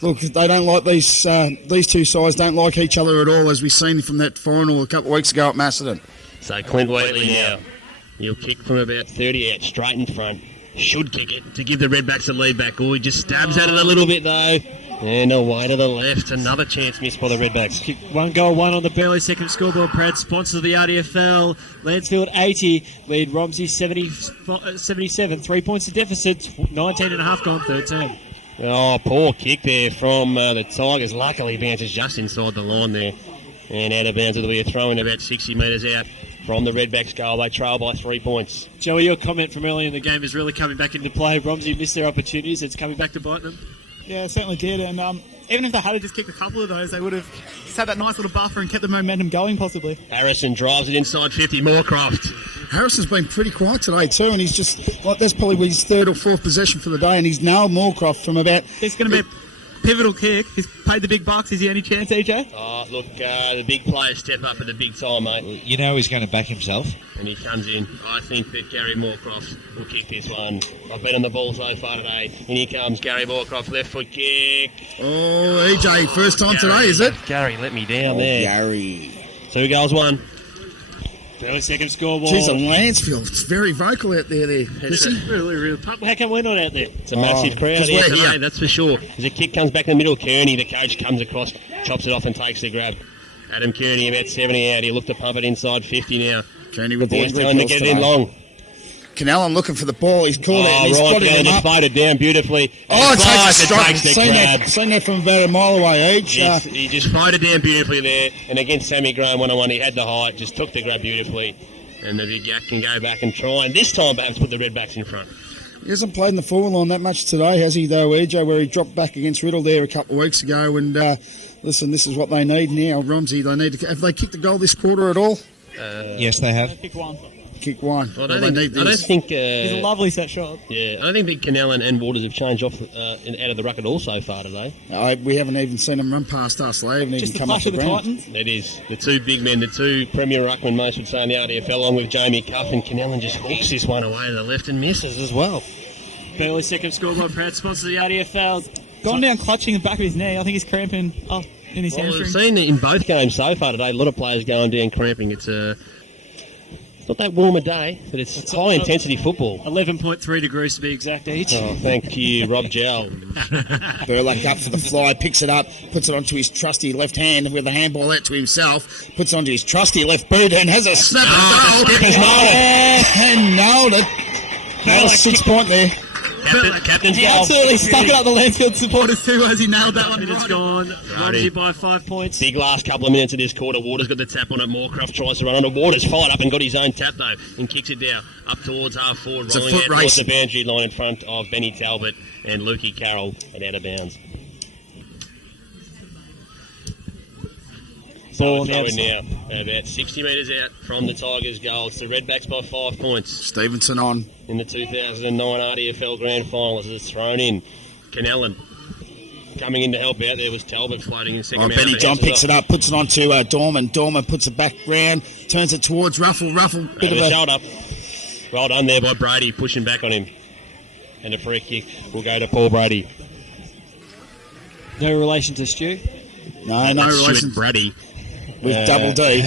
look, they don't like these two sides don't like each other at all, as we've seen from that final a couple of weeks ago at Macedon. So Clint Wheatley now, he'll kick from about 30 out, straight in front. Should kick it to give the Redbacks a lead back. Oh, he just stabs at it a little bit though. And away to the left. Another chance missed by the Redbacks. Kick 1 goal, 1 on the Burley second scoreboard. Brad, sponsor of the RDFL. Lansfield 80, lead Romsey 77. 3 points to deficit, 19.5 gone, third term. Oh, poor kick there from the Tigers. Luckily, bounces just inside the line there. And out of bounds, it'll be a throw in about 60 metres out from the Redbacks goal. They trail by 3 points. Joey, your comment from earlier in the game is really coming back into play. Romsey missed their opportunities. It's coming back to bite them. Yeah, certainly did. And even if they had just kicked a couple of those, they would have just had that nice little buffer and kept the momentum going, possibly. Harrison drives it inside 50. Moorcroft. Harrison's been pretty quiet today too, and he's just like that's probably his 3rd or 4th possession for the day, and he's nailed Moorcroft from about. It's going to be a pivotal kick. He's paid the big bucks. Is he any chance, EJ? Oh, look, the big players step up at the big time, mate. You know he's going to back himself. And he comes in. I think that Gary Moorcroft will kick this one. I've been on the ball so far today. And here comes Gary Moorcroft, left foot kick. Oh, EJ, first time today, is it? Gary let me down there. Gary. 2 goals, 1. Burley second scoreboard. Geez, the Lancefield. It's very vocal out there. It's Listen. Really pumped. How come we're not out there? It's a massive crowd 'cause here we're today, here. that's for sure. As a kick comes back in the middle, Kearney, the coach, comes across, chops it off and takes the grab. Adam Kearney about 70 out. He looked to pump it inside 50 now. Kearney with the Boys angry trying to kills get it in today. long. Canellan looking for the ball. He's called it. Oh, And he's right, spotted him just up. floated down beautifully. Oh, And it takes a it strike. takes the Seen grab. that from about a mile away each. He just floated down beautifully there, and against Sammy Graham 1-on-1, he had the height, just took the grab beautifully, and the big yak can go back and try, and this time perhaps put the Redbacks in front. He hasn't played in the forward line that much today, has he, though, EJ, where he dropped back against Riddle there a couple of weeks ago. And listen, this is what they need now. Romsey, they need to. Have they kicked a goal this quarter at all? Yes, they have. Pick one. Kick one. I Well, don't they need think. He's a lovely set shot. I don't think Big Canellan and Waters have changed off out of the ruck at all so far today. We haven't even seen them run past us. They haven't Just even the come up clash the of the ground. Titans. It is the 2 big men, the 2 premier ruckmen, most would say in the RDFL, along with Jamie Cuff, and Canellan just hooks this one away to the left and misses as well. Burley second scoreboard. Proud sponsor of the RDFL. Gone down clutching the back of his knee. I think he's cramping up in his Well, we've hamstring. seen it in both games so far today. A lot of players going down cramping. It's It's not that warm a day, but it's high intensity football. 11.3 degrees to be exact, each. Oh, thank you, Rob Gell. Burlak up for the fly, picks it up, puts it onto his trusty left hand with the handball out to himself, puts it onto his trusty left boot and has a snap and goal. And nailed it. That was 6 point there. Captain's He goal. absolutely stuck it up the Lancefield supporters too as he nailed that one. Minutes Right. gone. Romsey by 5 points. Big last couple of minutes of this quarter. Waters got the tap on it. Moorcroft tries to run on it. Waters fired up and got his own tap though and kicks it down up towards half forward, It's a rolling foot out race. towards the boundary line in front of Benny Talbot and Lukey Carroll and out of bounds. Ball So on the it's outside. now about 60 metres out from the Tigers' goal. It's the Redbacks by 5 points Stevenson on. in the 2009 RDFL Grand Final as it's thrown in. Canellan coming in to help out there was Talbot floating in second. Benny John picks it up, puts it onto Dorman. Dorman puts it back round, turns it towards Ruffle. Ruffle, bit of a a... shoulder. Well done there by Brady, pushing back on him. And a free kick will go to Paul Brady. No relation to Stu. No That's relation Stuart Brady. with Double D.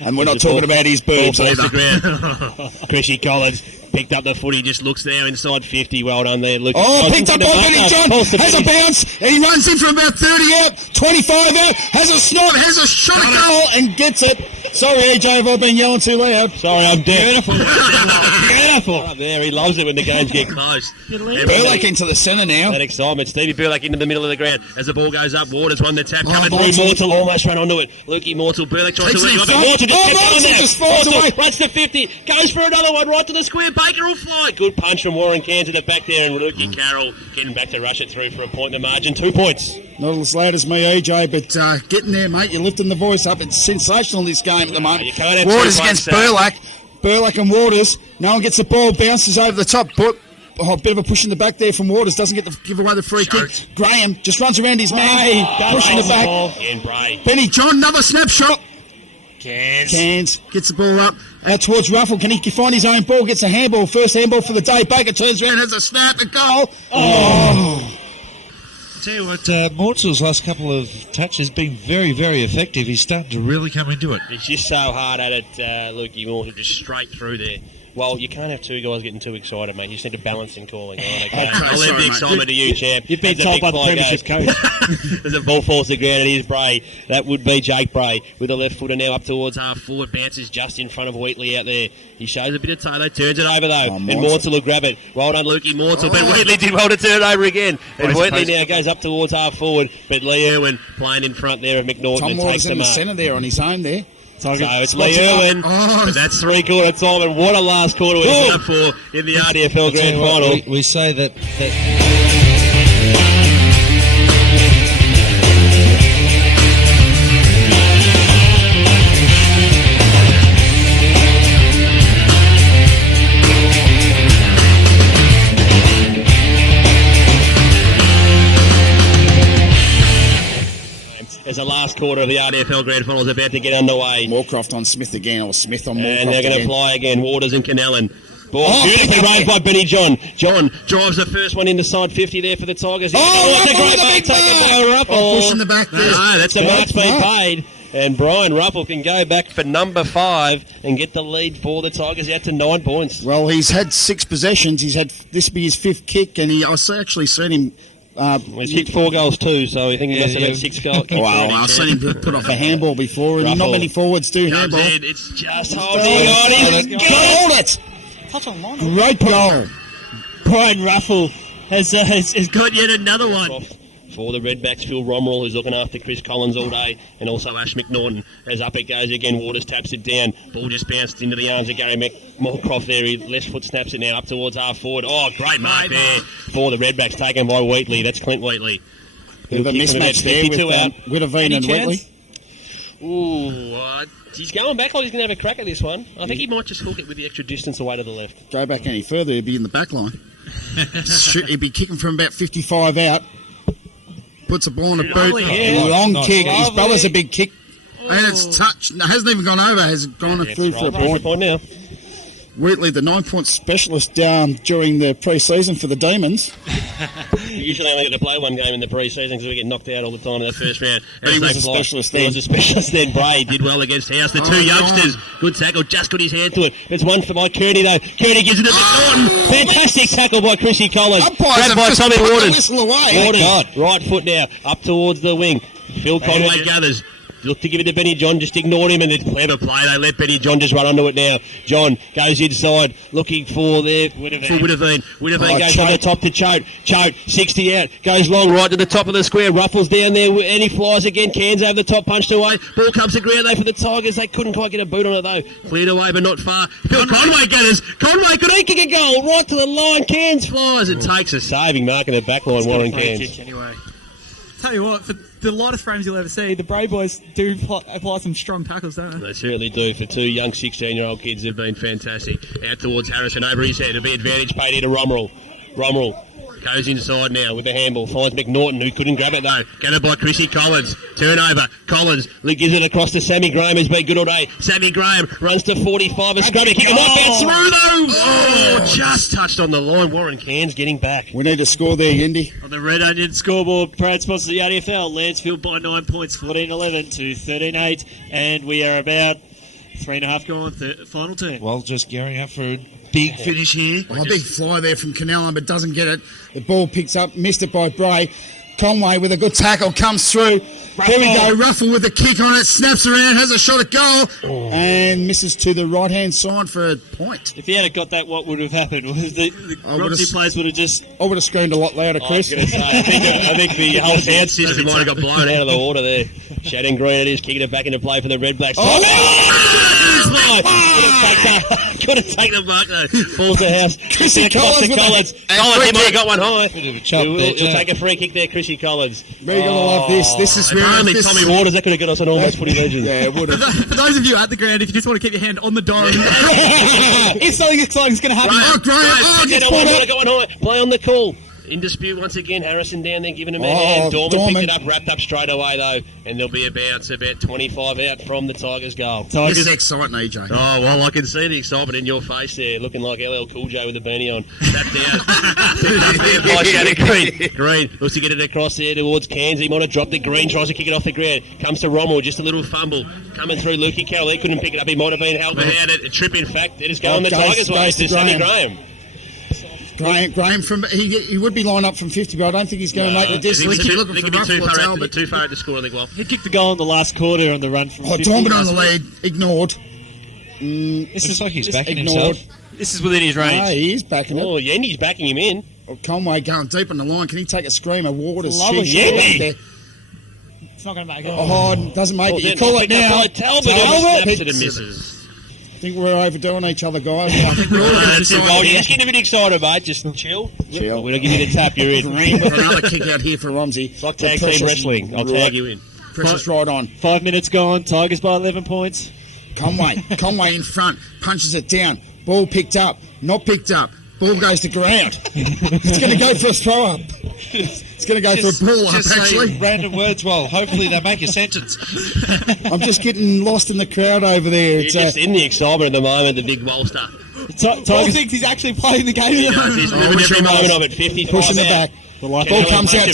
And we're not talking about his boobs Ball falls to either. ground. Chrissy Collins picked up the footy, just looks there inside 50. Well done there, Lucas. Oh, Johnson picked up to by Butler. Benny John, Falls to has a Benny. bounce, and he runs in from about 30 out, 25 out, has a snort, has a shot at goal, and gets it. Sorry, AJ, if I've been yelling too loud. Sorry, I'm deaf. Beautiful. Up there, he loves it when the games get close. Burlak into the centre now. That excitement. Stevie Burlak into the middle of the ground. As the ball goes up, Waters won the tap. Oh, Coming Mortal. through, Mortal almost ran onto it. Lukey Mortal, Burlak tries Takes to it in win it. front. Mortal just Oh, kept Mortal going there. just falls Mortal away. runs to 50. Goes for another one right to the square. Baker will fly. Good punch from Warren Cairns at the back there. And Lukey Carroll getting back to rush it through for a point in the margin. 2 points. Not as loud as me, AJ, but getting there, mate. You're lifting the voice up. It's sensational, this game at the moment. You can't have Waters 2 against points, Burlak. Burlak and Waters. No one gets the ball, bounces over the top. But, a bit of a push in the back there from Waters. Doesn't get to give away the free kick. Graham just runs around his man. Pushing the back. And Bray. Benny John, another snapshot. Cairns. Cairns gets the ball up. Out towards Ruffle. Can he find his own ball? Gets a handball. First handball for the day. Baker turns around, has a snap, a goal. Tell you what, Mortal's last couple of touches been very, very effective. He's starting to really come into it. He's just so hard at it, Lukey Mortal, just straight through there. Well, you can't have two guys getting too excited, mate. You just need to balance in calling. Right, okay? I'll leave the excitement to you, champ. You've been As the told big by the fly premiership goes. As the ball falls to the ground, it is Bray. That would be Jake Bray with the left footer now up towards half forward. Bounces just in front of Wheatley out there. He shows a bit of toe, though. Turns it over, though. And Mortal will grab it. Well done, Lukey Mortal. But Wheatley did well to turn it over again. And Wheatley now goes up towards half forward. But Lee Irwin playing in front there of McNaughton Tom and Waters takes in the the mark. centre there on his own there. So it's Spots Lee it up. Irwin, but that's 3/4 time, and what a last quarter we're up for in the RDFL Grand Final. We say that As the last quarter of the RDFL Grand Final is about to get underway. Moorcroft on Smith again, or Smith on Moorcroft And they're going to again. fly again. Waters and Canellan. Ball beautifully raised by Benny John. John drives the first one into side 50 there for the Tigers. Oh, it's a Ruffle great with a mark big taken mark. by Ruffle. Oh, pushing the back there. No, that's the mark's been Mark. paid. And Brian Ruffle can go back for number 5 and get the lead for the Tigers out to 9 points. Well, he's had 6 possessions. He's had this be his 5th kick, and actually seen him. He's kicked 4 goals too, so I think he must have had 6 goals. Wow, I've seen him put off a handball before, and not Ruffle. many forwards do Comes handball. in, it's just holding on. He's got Hold it! Great goal. Brian Ruffle has got yet another one. off for the Redbacks. Phil Romerall, who's looking after Chris Collins all day, and also Ash McNaughton. As up it goes again, Waters taps it down. Ball just bounced into the arms of Gary Moorcroft there. He left foot snaps it now up towards half forward. Oh, great mark there for the Redbacks, taken by Wheatley. That's Clint Wheatley. Bit of a He'll kick from about mismatch there 52 out. with Witteveen and Whitley. Ooh, he's going back like he's going to have a crack at this one. I think he might just hook it with the extra distance away to the left. Go back any further, he'd be in the back line. He'd be kicking from about 55 out. Puts a ball in a boot. yeah. Long Nice. kick. His Lovely. brother's a big kick. And it's touched. No, hasn't even gone over. Has gone through for a point. now. Wheatley, the 9-point specialist during the pre-season for the Demons. usually only get to play one game in the pre-season because we get knocked out all the time in the first round. But he As was they a fly. specialist He then. was a specialist then. Bray did well against House. The two youngsters, good tackle, just got his hand to it. It's one for by Kearney though. Kearney gives it to Norton. Fantastic tackle by Chrissy Collins. Umpires Grabbed have by just Tommy put the Waters. whistle away. Waters, right foot now, up towards the wing. Phil Conway Hey, gathers. Look to give it to Benny John, just ignored him, and it's clever play. They let Benny John just run onto it now. John goes inside, looking for Witteveen. Witteveen goes on the top to Choate. Choate, 60 out, goes long right to the top of the square. Ruffles down there, and he flies again. Cairns over the top, punched away. Ball comes to ground though for the Tigers. They couldn't quite get a boot on it though. Cleared away, but not far. Phil Conway gathers. Conway could he kick a goal right to the line. Cairns flies and takes a saving mark in the back line. Warren Free Cairns. kick anyway. Tell you what, for the lightest frames you'll ever see, the Brave boys do apply some strong tackles, don't they? They certainly do. For two young 16-year-old kids, they've been fantastic. Out towards Harrison, over his head. It'll be advantage paid here to Romerell. Romerell goes inside now with the handball. Finds McNaughton, who couldn't grab it though. Gathered by Chrissy Collins. Turnover. Collins gives it across to Sammy Graham, who's been good all day. Sammy Graham runs to 45. A scrubby kick. A knockout through though. Oh, just touched on the line. Warren Cairns getting back. We need a score there, Yindy. On the Red Onion scoreboard, proud sponsor of the RDFL, Lancefield by 9 points, 14-11 to 13-8, and we are about 3.5 gone, final turn. Well, just gearing up for a big finish here. Oh, a big fly there from Canellan, but doesn't get it. The ball picks up, missed it by Bray. Conway with a good tackle comes through. There we go. Ruffle with a kick on it, snaps around, has a shot at goal, and misses to the right-hand side for a point. If he had got that, what would have happened? Was the Romsey players would have just... I would have screamed a lot louder, I was Chris. going to say, I think the whole sound system might have got blown out of the water there. Shannon Green, it is kicking it back into play for the Red Blacks. Couldn't take the mark though. Falls to House. Chrissy Collins with Collins. a- Collins, he might have got one high. Bit of a chop He'll there, Jack. take a free kick there, Chrissy Collins. We're going to love this. This is If where... only this- Tommy Waters, that could have got us an almost footy legend. Yeah, it would have. For those of you at the ground, if you just want to keep your hand on the dial, if something exciting is going to happen, Got one high. Play on the call. In dispute once again. Harrison down there giving him a hand. Dorman picked it up, wrapped up straight away though, and there'll be a bounce about 25 out from the Tigers' goal. This is exciting, EJ. Oh, well, I can see the excitement in your face there, looking like LL Cool J with a beanie on. Tapped down. Picked up there by Shannon Green. Green looks to get it across there towards Cairns. He might have dropped it. Green tries to kick it off the ground. Comes to Rommel, just a little fumble. Coming through Lukey Carroll. He couldn't pick it up. He might have been held behind it. A trip, in fact. It is going the Goes- Tigers' way. goes to To Sammy Graham. Graham. Graham from he would be lined up from 50, but I don't think he's going to make the distance. He Looking for could be too Ruffle or far, Talbot. too far out to score, I think. Well, He kicked the goal in the last quarter on the run from 50. Dorman on the lead, ignored. Looks like he's backing ignored. himself. This is within his range. Ah, he is backing it. oh, Yendy's backing him in. Oh, Conway going deep on the line. Can he take a scream of Waters? Lovely. Shit, Yendy. there. it's not going to make it. Oh, doesn't make it. You call it Picked up now. by Talbot. Talbot. Snaps it and misses. I think we're overdoing each other, guys. I think we're all That's it, excited. Goldie. Just getting a bit excited, mate. Just chill. Chill. We'll give you the tap. You're in. Green with another kick out here for Romsey. It's like The tag team pressure's wrestling. I'll right- tag you in. Pressure's right on. 5 minutes gone. Tigers by 11 points. Conway in front, punches it down. Ball picked up, not picked up. Ball goes to ground. It's going to go for a throw up. It's going to go for a ball up, Just say actually. random words well. Hopefully they make a sentence. I'm just getting lost in the crowd over there. He's It's just in the excitement at the moment, the big Wolster. Paul Tigers thinks he's actually playing the game. He's living which every he moment was. of it. 55 pushing the out. back. Ball comes out.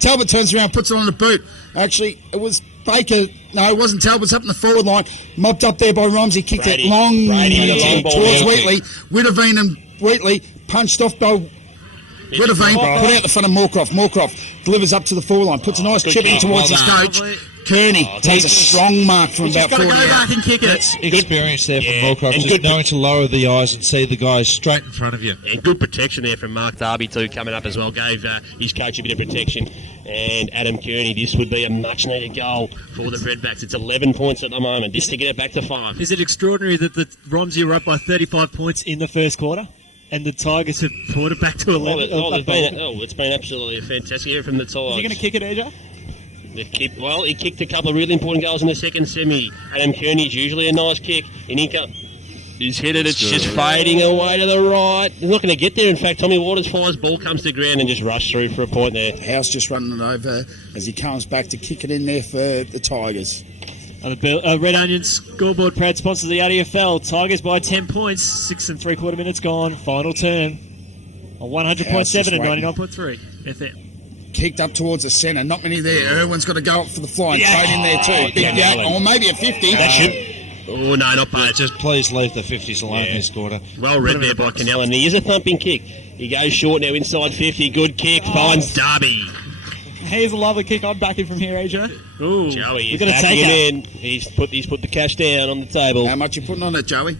Talbot turns around, puts it on the boot. Actually, it was Baker. No, it wasn't Talbot. It's up in the forward line. Mobbed up there by Romsey. Kicked Brady. it long Brady with a long ball. towards Yeah. Wheatley. Witteveen and Wheatley punched off by Witteveen. Put out the front of Moorcroft. Moorcroft delivers up to the forward line. Puts a nice chip in kick. towards Well his done. coach. Kearney takes a strong mark from about Just got to 40 go out. back and kick it. Experience there from Yeah, Moorcroft, and just good- knowing to lower the eyes and see the guys straight in front of you. And good protection there from Mark Darby too, coming up as well. Gave his coach a bit of protection. And Adam Kearney, this would be a much needed goal for the Redbacks. It's 11 points at the moment, just to get it back to 5. Is it extraordinary that the Romsey were up by 35 points in the first quarter? And the Tigers have brought it back to 11. It's been absolutely a fantastic year from the Tigers. Is he going to kick it, AJ? He kicked a couple of really important goals in the second semi. Adam Kearney's usually a nice kick. And he's hit it. It's just fading away to the right. He's not going to get there. In fact, Tommy Waters fires. Ball comes to ground and just rushed through for a point there. House just running it over as he comes back to kick it in there for the Tigers. Red Onion scoreboard proud sponsor of the RDFL. Tigers by 10 points. 6 3/4 minutes gone. Final term. On 100.7 and waiting. 99.3. FM. Kicked up towards the centre. Not many there. Irwin's got to go up for the fly and Yeah. trade in there too. Big Ken gap. Allen. Or maybe a 50. That should. Oh, no, not bad. Just please leave the 50s alone this quarter. Well read there by Canellan. He is a thumping kick. He goes short now inside 50. Good kick. Finds Darby. Here's a lovely kick. I'd back him from here, AJ. Ooh, Joey is we're going to backing take him it. in. He's put the cash down on the table. How much you putting on it, Joey?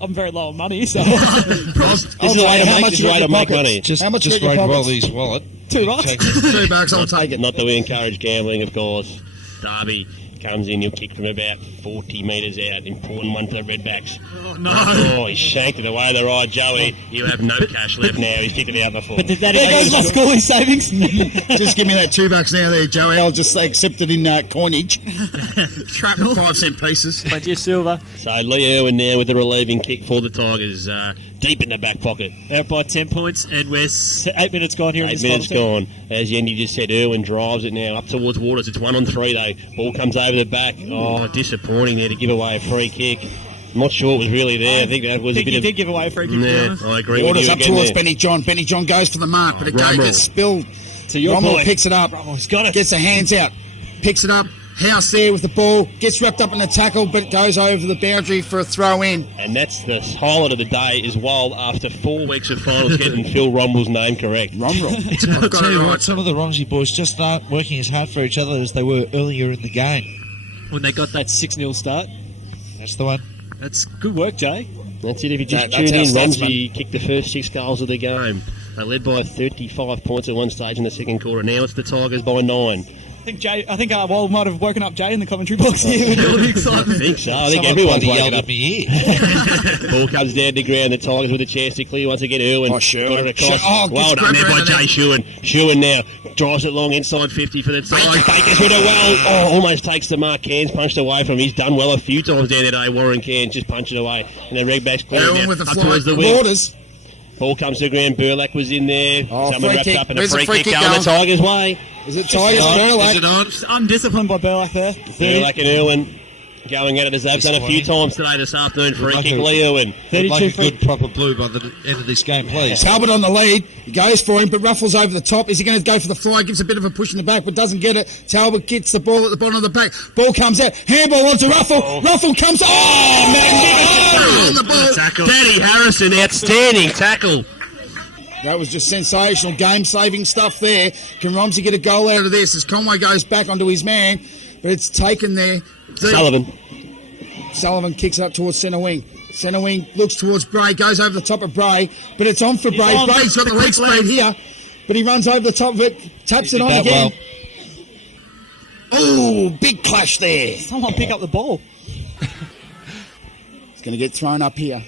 I'm very low on money, so This is a way to make money. Just How much you just got in your roll pockets? his wallet. $2. Take it. $2, I'll take it. Not that we encourage gambling, of course. Darby comes in. He'll kick from about 40 metres out. Important one for the Redbacks. Oh, no. Oh, he shanked it away the right, Joey. You have no cash left now. He's kicked it out before. But did that there goes my schooling savings. Just give me that $2 now there, Joey. I'll just accept it in coinage. shrapnel? 5-cent pieces. Plenty of silver. So Lee Irwin now with the relieving kick for the Tigers. Deep in the back pocket. Out by 10 points, and we're 8 minutes gone here in 8 this minutes final gone. As Yendi just said, Irwin drives it now up towards Waters. It's 1 on 3 though. Ball comes over the back. Oh, disappointing there to give away a free kick. I'm not sure it was really there. I think that was I a think bit he of. did give away a free kick, to be Yeah, honest. I agree Waters with you up again towards there. Benny John. Benny John goes for the mark, but it Rommel. gets spilled. To your Rommel boy. picks it up. Rommel's got it. Gets the hands out. Picks it up. House there with the ball. Gets wrapped up in the tackle, but goes over the boundary for a throw in. And that's the highlight of the day as well. After 4 weeks of finals, getting Phil Rommel's name correct. Romrel. I'll I've got tell it you right. what, some of the Romsey boys just aren't working as hard for each other as they were earlier in the game. When they got that 6-0 start. That's the one. That's good work, Jay. That's it. If you just That's tune in, our stats, Romsey kicked the first 6 goals of the game. They led by 35 points at one stage in the second quarter. Now it's the Tigers by 9. I think Wall might have woken up Jay in the commentary box here with all the I excitement. think so. I think Someone everyone's bloody waking yelled up. at me here. Ball comes down to ground. The Tigers with a chance to clear once again. Irwin Oh, Sherwin. got it across. Oh, well gets done there by grabbed around Jay Sherwin. Sherwin now drives it long inside 50 for the Tigers. Baker's with it well. Oh, almost takes the mark. Cairns punched away from him. He's done well a few times down there today. Warren Cairns just punched it away. And the Redbacks clear Irwin now with the up fly. towards the wing. Waters. Ball comes to the ground. Burlak was in there. Oh, Someone free wrapped kick. up and a There's a free free kick kick going the going. Tigers' way. Is it Tigers? Is it on? Undisciplined by Burlak there. Burlak and Irwin going at it as they've done a few times today this afternoon. Free like kick, a- Lee Irwin. Like 32 a free. good proper blue by the end of this game, please. Talbot on the lead. He goes for him, but Ruffles over the top. Is he going to go for the fly? Gives a bit of a push in the back, but doesn't get it. Talbot gets the ball at the bottom of the back. Ball comes out. Handball onto Ruffle. Ruffle comes. Oh, magnificent! On the ball. Tackle. Danny Harrison, outstanding tackle. That was just sensational game-saving stuff there. Can Romsey get a goal out of this as Conway goes back onto his man? But it's taken there. Sullivan kicks up towards centre wing. Centre wing looks towards Bray, goes over the top of Bray, but it's on for Bray. on. Bray's got the leg speed here, but he runs over the top of it, taps it on That again. well. Oh, big clash there. Someone pick up the ball. It's going to get thrown up here.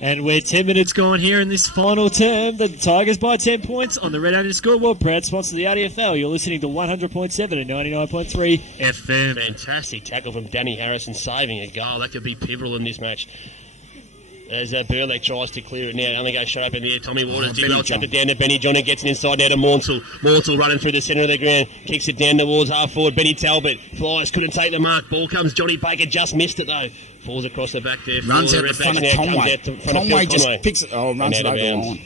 And we're 10 minutes gone here in this final term. The Tigers by 10 points on the Red Onion Scoreboard. Proud sponsor of the RDFL. You're listening to 100.7 and 99.3 FM. Fantastic tackle from Danny Harrison, saving a goal. That could be pivotal in this match. As Burlak tries to clear it now, only goes shot up in the air. Tommy Waters did well, chucked it down to Benny John, and gets it inside now to Mornsel. Mornsel running through the centre of the ground, kicks it down towards half forward. Benny Talbot flies, couldn't take the mark. Ball comes, Johnny Baker just missed it though. Falls across the back there. Runs for out the Redbacks front of now, comes Conway. out to front of Conway Phil just Conway. picks it. Oh, runs it And out over of the bounds. line.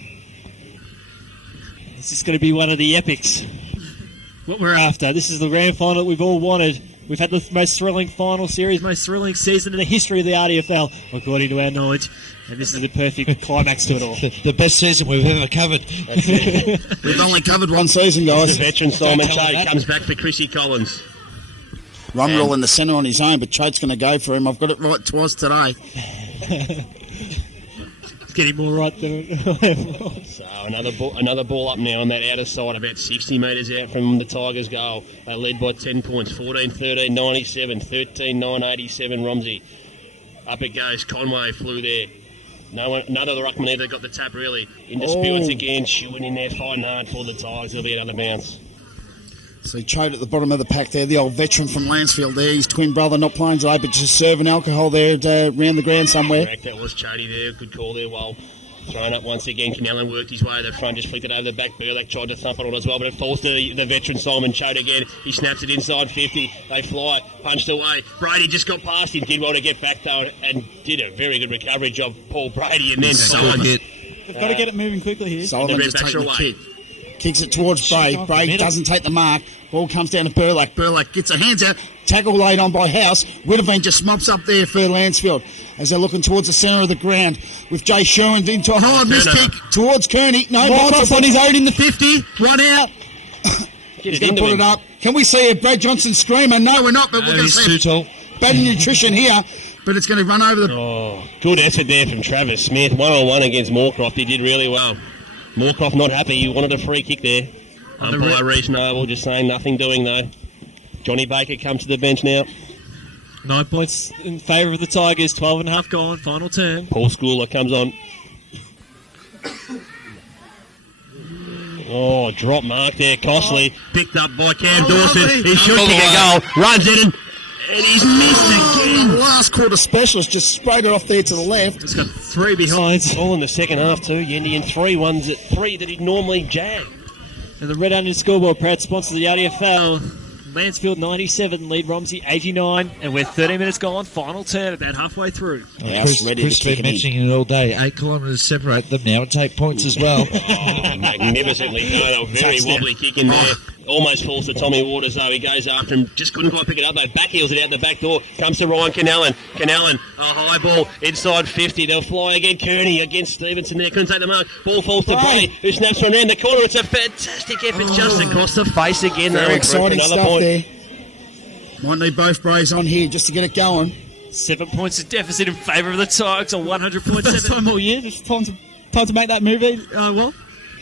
This is going to be one of the epics. What we're after. This is the grand final that we've all wanted. We've had the most thrilling final series, most thrilling season in the history of the RDFL, according to our knowledge. And this is the perfect climax to it all. The best season we've ever covered. We've only covered one season, The guys. veteran Simon Don't tell me Choate that. comes back for Chrissy Collins. Rumrell in the centre on his own, but Choate's going to go for him. I've got it right twice today. It's getting more right than So another ball up now on that outer side, about 60 metres out from the Tigers' goal. They led by 10 points, 14-13, 97, 13-9, 87, Romsey. Up it goes, Conway flew there. None of the ruckman either got the tap really. In disputes again, shooting in there, fighting hard for the Tigers. There'll be another bounce. So Choate at the bottom of the pack there, the old veteran from Lancefield there. His twin brother not playing today, but just serving alcohol there around the ground somewhere. Correct, that was Chody there. Good call there. Well, thrown up once again. Canellan worked his way to the front, just flicked it over the back. Burlak tried to thump it on as well, but it falls to the veteran Simon Choate again. He snaps it inside 50. They fly, punched away. Brady just got past him, did well to get back though, and did a very good recovery job, Paul Brady, and then Solid Simon. hit. They've got to get it moving quickly here. Sullivan the just Redbacks taking are the away. kick. Kicks it towards Bray. Bray doesn't take the mark. Ball comes down to Burlack. Burlack gets her hands out. Tackle laid on by House. Witteveen just mops up there for Lancefield as they're looking towards the centre of the ground with Jay Sherwin into a high miss kick towards Kearney. No, Moncroft on his own in the 50. One out. He's going to put it up. Can we see a Brad Johnson screamer? No, we're not, but we're going to see too tall. Bad nutrition here, but it's going to run over the... Oh, good effort there from Travis Smith. 1-on-1 against Moorcroft. He did really well. Moorcroft not happy. He wanted a free kick there. Umpire Reece Noble just saying nothing doing, though. Johnny Baker comes to the bench now. 9 points in favour of the Tigers. 12.5 gone. Final turn. Paul Schooler comes on. Oh, drop mark there. Costly. Picked up by Cam Dawson. He should kick a goal. Runs in and he's missed again. The last quarter specialist just sprayed it off there to the left. It's got 3 behind. All in the second half too, Yendi, and 3 that he'd normally jag. And the Red Onion Scoreboard, proud sponsor of the RDFL. Lancefield 97, lead Romsey 89, and we're 13 minutes gone. Final turn, about halfway through. House ready Chris to been kick it mentioning it all day. 8 kilometres separate them now and take points as well. Oh, magnificently done. A very wobbly kick in there. Almost falls to Tommy Waters though. He goes after him. Just couldn't quite pick it up though. Backheels it out the back door. Comes to Ryan Canellan. Canellan, a high ball inside 50. They'll fly again. Kearney against Stevenson there. Couldn't take the mark. Ball falls to Bray, who snaps from around the corner. It's a fantastic effort just across the face again. Very exciting another stuff point there. Might need both Brays on here just to get it going. 7 points of deficit in favour of the Tigers on 100.7. First time all year. It's time to make that move, well.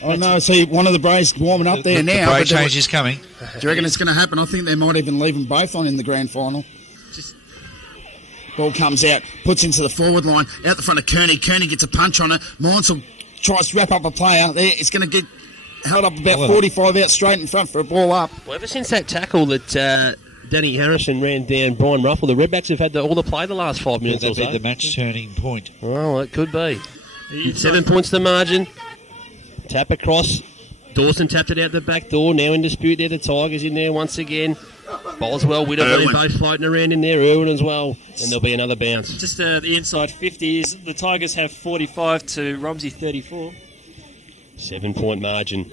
Oh no, see, one of the Brays warming up there now. The Bray change is coming. Do you reckon it's going to happen? I think they might even leave them both on in the grand final. Ball comes out, puts into the forward line, out the front of Kearney. Kearney gets a punch on it. Monsell tries to wrap up a player. There, it's going to get held up about 45 out straight in front for a ball up. Well, ever since that tackle that Danny Harrison ran down Brian Ruffle, the Redbacks have had all the play the last 5 minutes or so. That'll be the match turning point. Well, it could be. 7 points the margin. Tap across. Dawson tapped it out the back door. Now in dispute there. The Tigers in there once again. Boswell, Witteveen both floating around in there. Irwin as well. And there'll be another bounce. Just the inside 50 is the Tigers have 45 to Romsey 34. 7 point margin.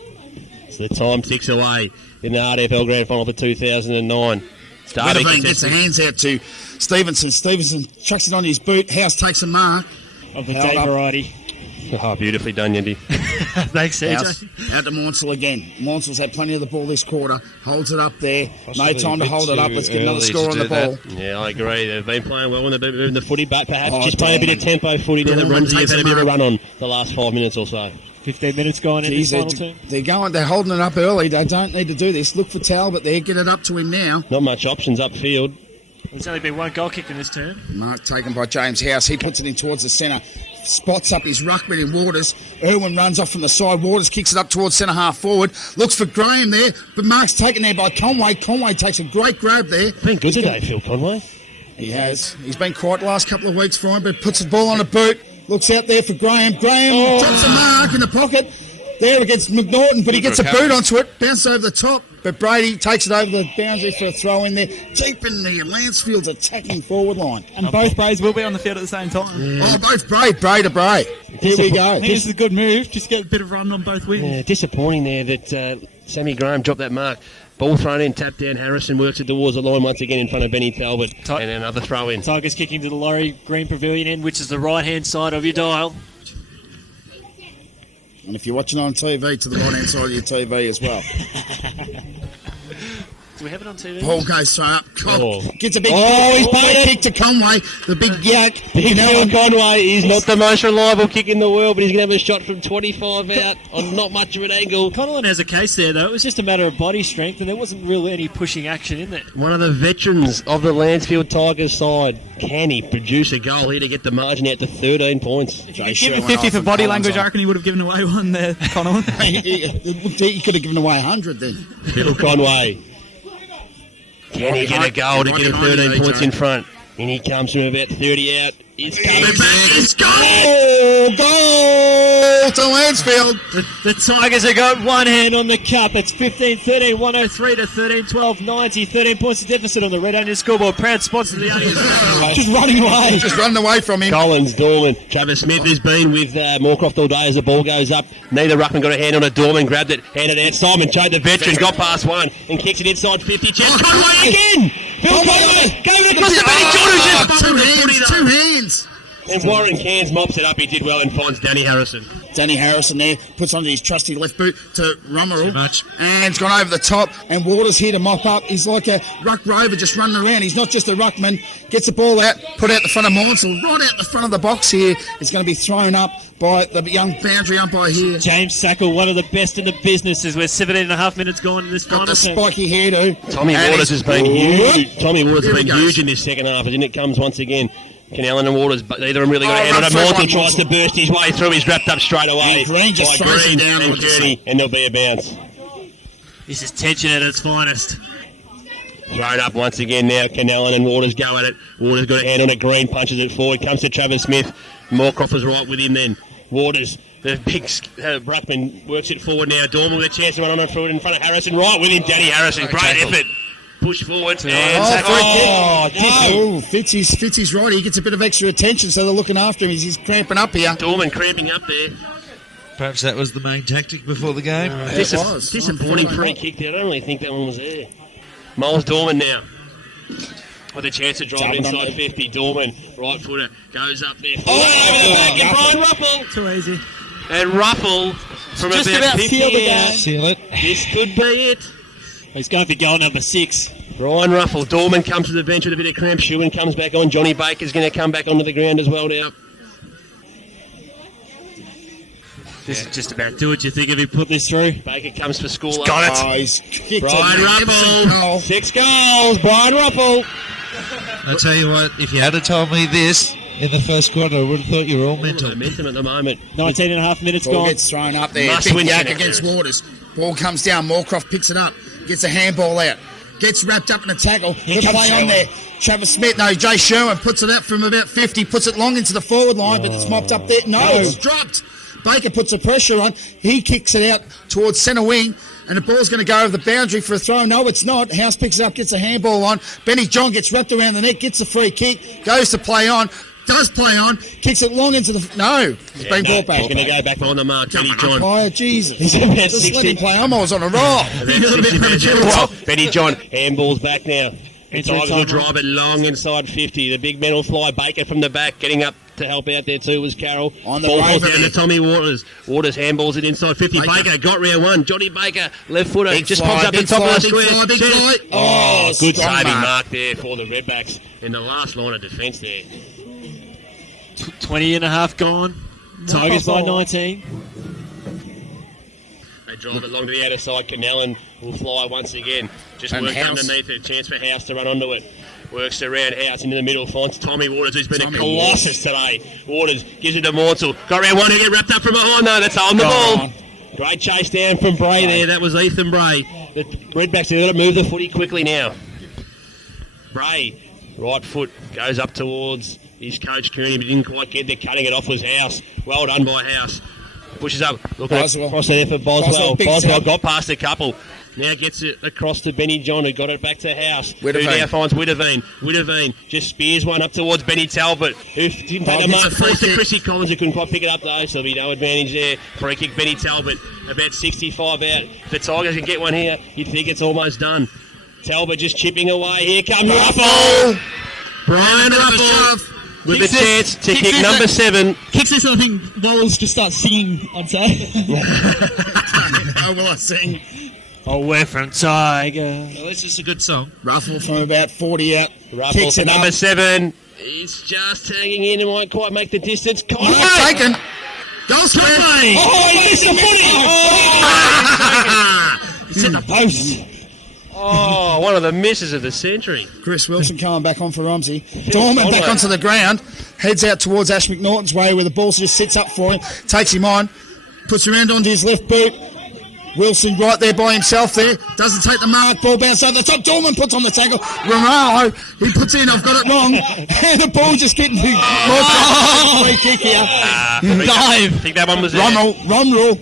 So the time ticks away in the RDFL Grand Final for 2009. Witteveen gets the hands out to Stevenson. Stevenson chucks it on his boot. House takes a mark. Of the day variety. Oh, beautifully done, Yendi. Thanks, CJ. Out to Monsell again. Monsell's had plenty of the ball this quarter. Holds it up there. No time to hold it up. Let's get another score on the ball. Yeah, I agree. They've been playing well when they've been moving the footy, but perhaps just playing a bit of tempo footy there that Romsey have had a bit of a run on the last 5 minutes or so. 15 minutes gone in this final turn. They're holding it up early. They don't need to do this. Look for Talbot there. Get it up to him now. Not much options upfield. There's only been 1 goal kicked in this turn. Mark taken by James House. He puts it in towards the centre. Spots up his ruckman in Waters. Irwin runs off from the side. Waters kicks it up towards centre half forward. Looks for Graham there, but Mark's taken there by Conway. Conway takes a great grab there. Been good today, Phil Conway. He has. He's been quiet the last couple of weeks for him, but puts the ball on a boot. Looks out there for Graham. Graham drops a mark in the pocket. There against McNaughton, but he gets a boot onto it. Bounces over the top, but Brady takes it over the boundary for a throw in there. Deep in the Lancefield's attacking forward line. And both Brays will be on the field at the same time. Yeah. Oh, both Bray to Bray. Here we go. I think this is a good move. Just get a bit of run on both wings. Yeah, disappointing there that Sammy Graham dropped that mark. Ball thrown in, tapped down. Harrison works it towards the line once again in front of Benny Talbot. And another throw in. Tigers kicking to the Laurie Green Pavilion end, which is the right-hand side of your dial. And if you're watching on TV, to the right-hand side of your TV as well. Do we have it on TV? Paul goes straight up. Gets a big he's paid kick to Conway. The big yak. Phil Conway is not the most reliable kick in the world, but he's going to have a shot from 25 out on not much of an angle. Connellan has a case there, though. It was just a matter of body strength, and there wasn't really any pushing action in there. One of the veterans of the Lancefield Tigers side. Can he produce a goal here to get the margin out to 13 points? If you give him 50 for body language, I reckon he would have given away one there, Connellan. He could have given away 100 then. Phil Conway. Can he get a goal to get him 13 points in front? In he comes from about 30 out. It's coming back. He's got it! Goal to Lancefield. The Tigers have got one hand on the cup. It's 15-13, 103 to 13-12, 90. 13 points of deficit on the Red Onion scoreboard. Proud sponsor of the AFL. Just running away. Just running away from him. Collins, Dorman, Travis Smith has been with Moorcroft all day as the ball goes up. Neither ruckman got a hand on it. Dorman grabbed it, handed it out. Simon Choate, the veteran, got past one and kicks it inside 50. Chance Conway again. Phil Conway gave it across the Benny John, who just bubbled the footy though. Two hands. And Warren Cairns mops it up. He did well and finds Danny Harrison. Danny Harrison there puts on his trusty left boot to Romero. Too much. And it's gone over the top. And Waters here to mop up. He's like a ruck rover just running around. He's not just a ruckman. Gets the ball out, put out the front of Monsell, right out the front of the box here. It's going to be thrown up by the young boundary umpire here. James Sackle, one of the best in the business, as we're 17.5 minutes gone in this Got final. the spiky hairdo. Tommy And Waters he's- has been huge. Tommy Waters There has he been goes. huge in this second half. And then it comes once again. Canellan and Waters, but neither of them really got a hand on run it. through Morton one, tries to burst his way through. He's wrapped up straight away. And Green just by throws it Green down and with the Kearney, and there'll be a bounce. This is tension at its finest. Thrown up once again now. Canellan and Waters go at it. Waters got a hand on it. Green punches it forward. Comes to Travis Smith. Moorcroft is right with him then. Waters, the big ruckman, works it forward now. Dorman with a chance to run on it through it in front of Harrison. Right with him, Danny Harrison. Great effort. Push forward. Fitzy's right. He gets a bit of extra attention, so they're looking after him. He's cramping up here. Dorman cramping up there. Perhaps that was the main tactic before the game. It was. Disappointing free kick there. I don't really think that one was there. Miles Dorman now. With a chance to drive Jumping inside on the- 50. Dorman, right footer, goes up there. Over the back, and Brian Ruffle. Too easy. And Ruffle from Just about about 50 sealed the out. game. Seal it. This could be it. He's going for goal number 6. Brian Ruffle. Dorman comes to the bench with a bit of cramp. Schumann comes back on. Johnny Baker's going to come back onto the ground as well now. This is just about do it, you think, if he put this through? Baker comes for school. got it. Oh, he's kicked Brian a magnificent Ruffle. goal. 6 goals. Brian Ruffle. I tell you what, if you had told me this in the first quarter, I would have thought you were all mental. Momentum at the moment. 19.5 minutes Ball gone. gets thrown up there. Must Big win yak Senate. against Waters. Ball comes down. Moorcroft picks it up. Gets a handball out. Gets wrapped up in a tackle. Good comes play on Sherman. there. Travis Smith. No, Jay Sherman puts it out from about 50. Puts it long into the forward line, but it's mopped up there. No, it's dropped. Baker puts the pressure on. He kicks it out towards centre wing. And the ball's going to go over the boundary for a throw. No, it's not. House picks it up, gets a handball on. Benny John gets wrapped around the neck, gets a free kick, goes to play on, does play on, kicks it long into the... No, it's been brought back. He's going to go back on the mark. Benny John. Oh, Jesus. He's about Just let 60. him play. I'm always on a roll. About 60 minutes. Benny John, handballs back now. The Into Tigers the will timeline. drive it long inside 50. The big men will fly. Baker from the back, getting up to help out there too was Carroll. On the Ball right falls of down to it. Tommy Waters. Waters handballs it inside 50. Baker got round one. Johnny Baker, left footer, Big just fly, pops up the big top fly, of the big square. fly, big Chance. fly. Oh, good Strong saving mark. mark there for the Redbacks in the last line of defence there. 20.5 gone. Tigers by 19. They drive it long to the outer side. Canellan will fly once again. Just And work House. underneath it. Chance for House to run onto it. Works around House into the middle. Finds Tommy Waters, who's been Tommy a colossus today. Waters gives it to Mortsel. Got around one to get wrapped up from behind though. That's on the ball. on. Great chase down from Bray there. That was Ethan Bray. The Redbacks, they've got to move the footy quickly now. Bray, right foot, goes up towards his coach Kearney, but didn't quite get there. Cutting it off was House. Well done by House. Pushes up. Look at Boswell. across there for Boswell. Big Boswell step. got past a couple. Now gets it across to Benny John, who got it back to House. Who Witteveen. now finds Witteveen. Witteveen just spears one up towards Benny Talbot, who didn't take the gets mark. a free Forced to kick. Chrissy Collins, who couldn't quite pick it up though, so there'll be no advantage there. Free kick, Benny Talbot, about 65 out. If the Tigers can get one here, you'd think it's almost done. Talbot just chipping away. Here comes Ruffle. Brian Ruffle with the chance to kick number 7. Kicks this, I think Laurel's just start singing, I'd say. Oh, will I sing? Oh, we're from Tiger. Well, this is a good song. Ruffle from about 40 out. Ruffle Kicks for it number up. 7. He's just tagging in and won't quite make the distance. Conway! Oh, taken. Goal square. Oh, he missed the footy! Oh, It's in the post. oh, one of the misses of the century. Chris Wilson coming back on for Romsey. Dorman back Conway. onto the ground. Heads out towards Ash McNaughton's way where the ball just sits up for him. Takes him on. Puts around onto his left boot. Wilson right there by himself there. Doesn't take the mark. Ball bounce over the top. Dorman puts on the tackle. Romero, he puts in. I've got it wrong. And the ball just getting free kick here. I think that one was Romero.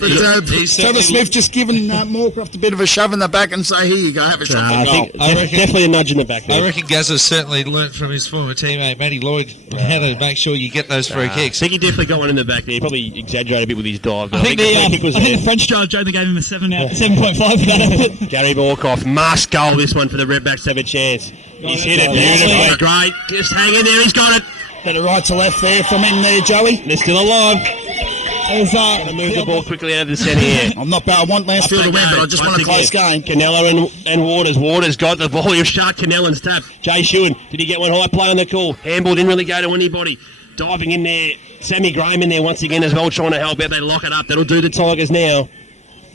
But He's Trevor Smith just giving Moorcroft a bit of a shove in the back and say, here you go, have a shot for goal. Definitely a nudge in the back there. I reckon Gazza's certainly learnt from his former teammate Matty Lloyd how to make sure you get those free kicks. I think he definitely got one in the back there. He probably exaggerated a bit with his dive. I think the French judge only gave him a 7.5 for that. Gary Moorcroft, must goal this one for the Redbacks to have a chance. He's hit it beautifully. Great. Just hang in there. He's got it. Bit of right to left there from in there, Joey. They're still alive. Gonna move the ball quickly out of the centre here. I'm not bad. I want Lancefield to win, but I just want a close game. Canella and Waters. Waters got the ball. You've shot Canellan's tap. Jay Shewan, did he get one high play on the call? Handball didn't really go to anybody. Diving in there. Sammy Graham in there once again as well, trying to help out. They lock it up. That'll do the Tigers now.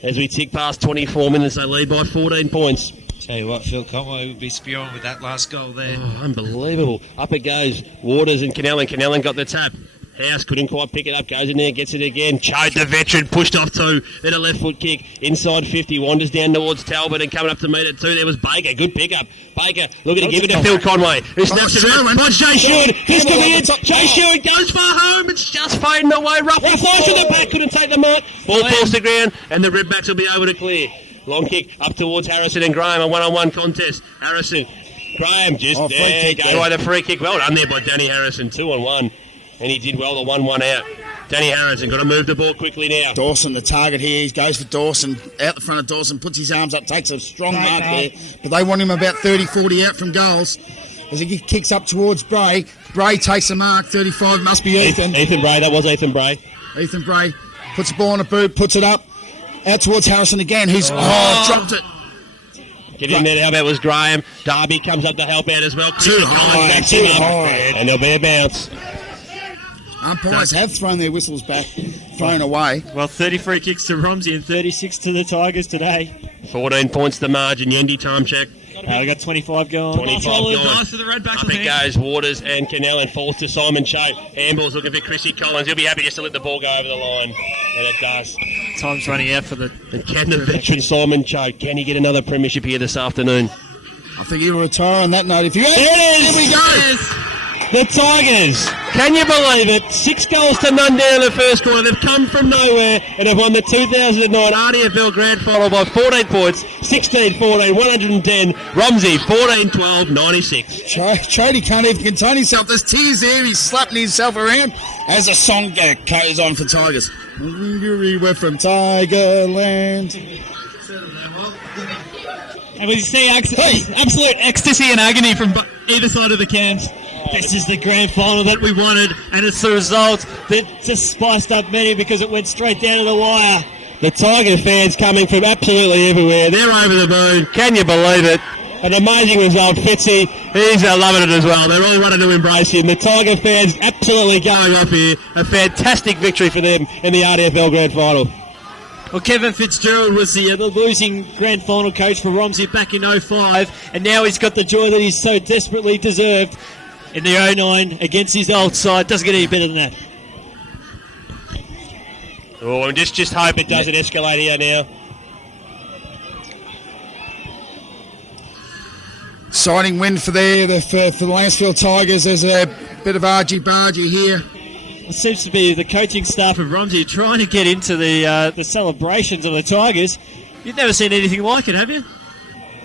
As we tick past 24 minutes, they lead by 14 points. Tell you what, Phil Conway would be spewing with that last goal there. Oh, unbelievable. Up it goes. Waters and Canellan. Canellan got the tap. House couldn't quite pick it up, goes in there, gets it again. Chode the veteran, pushed off two, then a left foot kick, inside 50, wanders down towards Talbot and coming up to meet it too. There was Baker, good pickup. Baker looking to give it to Phil Conway, who snaps it around. Watch Jay Shewan, this could be it. Jay Shewan goes for home, it's just fading away. Ruffle flies to the back, couldn't take the mark. Ball falls to ground, and the Redbacks will be able to clear. Long kick up towards Harrison and Graham, a one-on-one contest. Harrison, Graham just there, go by the free kick. Well done there by Danny Harrison, 2-on-1. And he did well, the 1-1 out. Danny Harrison got to move the ball quickly now. Dawson, the target here. He goes for Dawson. Out the front of Dawson, puts his arms up, takes a strong mark there. But they want him about 30, 40 out from goals. As he kicks up towards Bray. Bray takes a mark, 35, must be Ethan. Ethan Bray, that was Ethan Bray. Ethan Bray puts the ball on a boot, puts it up. Out towards Harrison again, who's dropped it. Get in there, how about was Graham. Darby comes up to help out as well. Too high. And there'll be a bounce. Umpires have thrown their whistles back, thrown away. Well, 30 free kicks to Romsey and 36 to the Tigers today. 14 points the margin. Yendi time check. We got 25 going. 25 going. Nice for the Redbacks. Up it goes. Waters and Canellan falls to Simon Cho. Handball's looking for Chrissy Collins. He'll be happy just to let the ball go over the line. And it does. Time's running out for the... And can the veteran Simon Cho, can he get another premiership here this afternoon? I think he'll retire on that note. If you There it is! Here we go! The Tigers, can you believe it? 6 goals to none down in the first quarter. They've come from nowhere and have won the 2009 RDFL Grand Final by 14 points, 16-14, 110. Romsey, 14-12, 96. Chody can't even contain himself. There's tears there. He's slapping himself around as a song goes on for Tigers. We're from Tigerland. And we see absolute ecstasy and agony from either side of the camps. This is the grand final that we wanted, and it's the result that just spiced up many because it went straight down to the wire. The Tiger fans coming from absolutely everywhere. They're over the moon. Can you believe it? An amazing result. Fitzy, he's loving it as well. They're all running to embrace him. The Tiger fans absolutely going off here. A fantastic victory for them in the RDFL Grand Final. Well, Kevin Fitzgerald was the losing grand final coach for Romsey back in 05, and now he's got the joy that he's so desperately deserved in the 09 against his old side. Doesn't get any better than that. Oh, and just hope it doesn't escalate here now. Exciting win for the Lancefield Tigers. There's a bit of argy-bargy here. It seems to be the coaching staff of Romsey trying to get into the celebrations of the Tigers. You've never seen anything like it, have you?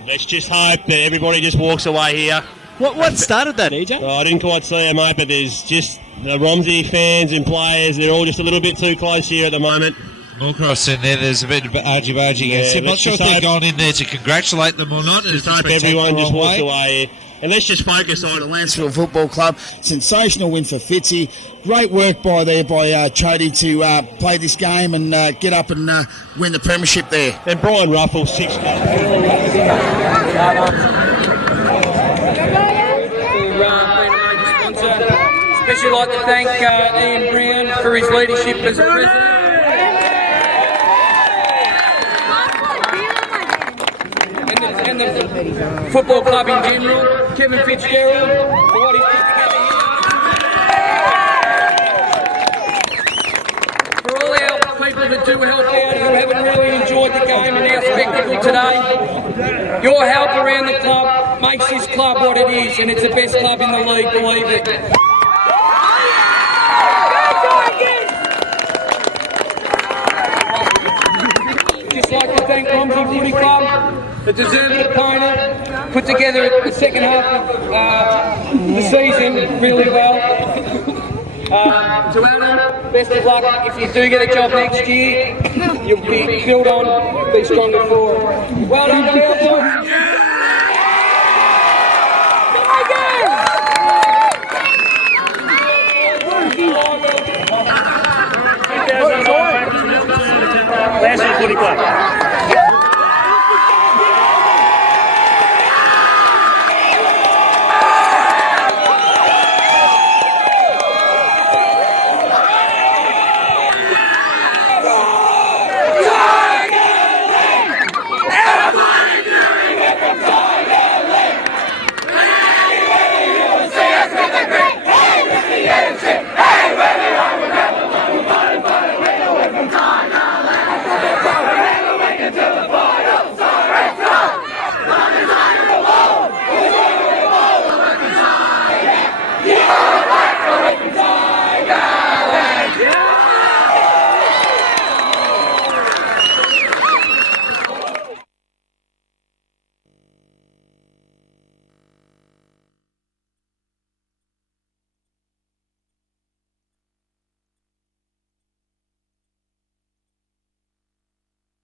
Let's just hope that everybody just walks away here. What started that, EJ? Oh, I didn't quite see it, mate, but there's just the Romsey fans and players, they're all just a little bit too close here at the moment. Moorcroft's in there, there's a bit of argy-bargy against him. Not sure if they're going in there to congratulate them or not. Just hope everyone just walks away here. And let's just focus on the Lancefield Football Club. Sensational win for Fitzy. Great work by Chody to play this game and get up and win the premiership there. And Brian Ruffle, 6 goals. Especially like to thank Ian Brown for his leadership as a president. And the football club in general, Kevin Fitzgerald, for what he's put together here. For all our people that do help out who haven't really enjoyed the Romsey today. Your help around the club makes this club what it is, and it's the best club in the league, believe it. Just like to thank Romsey Footy Club, the deserving opponent, put together the second half of the season really well. To Adam, best of luck. If you do get a job next year, you'll be built on, be stronger for it. Well done, girls.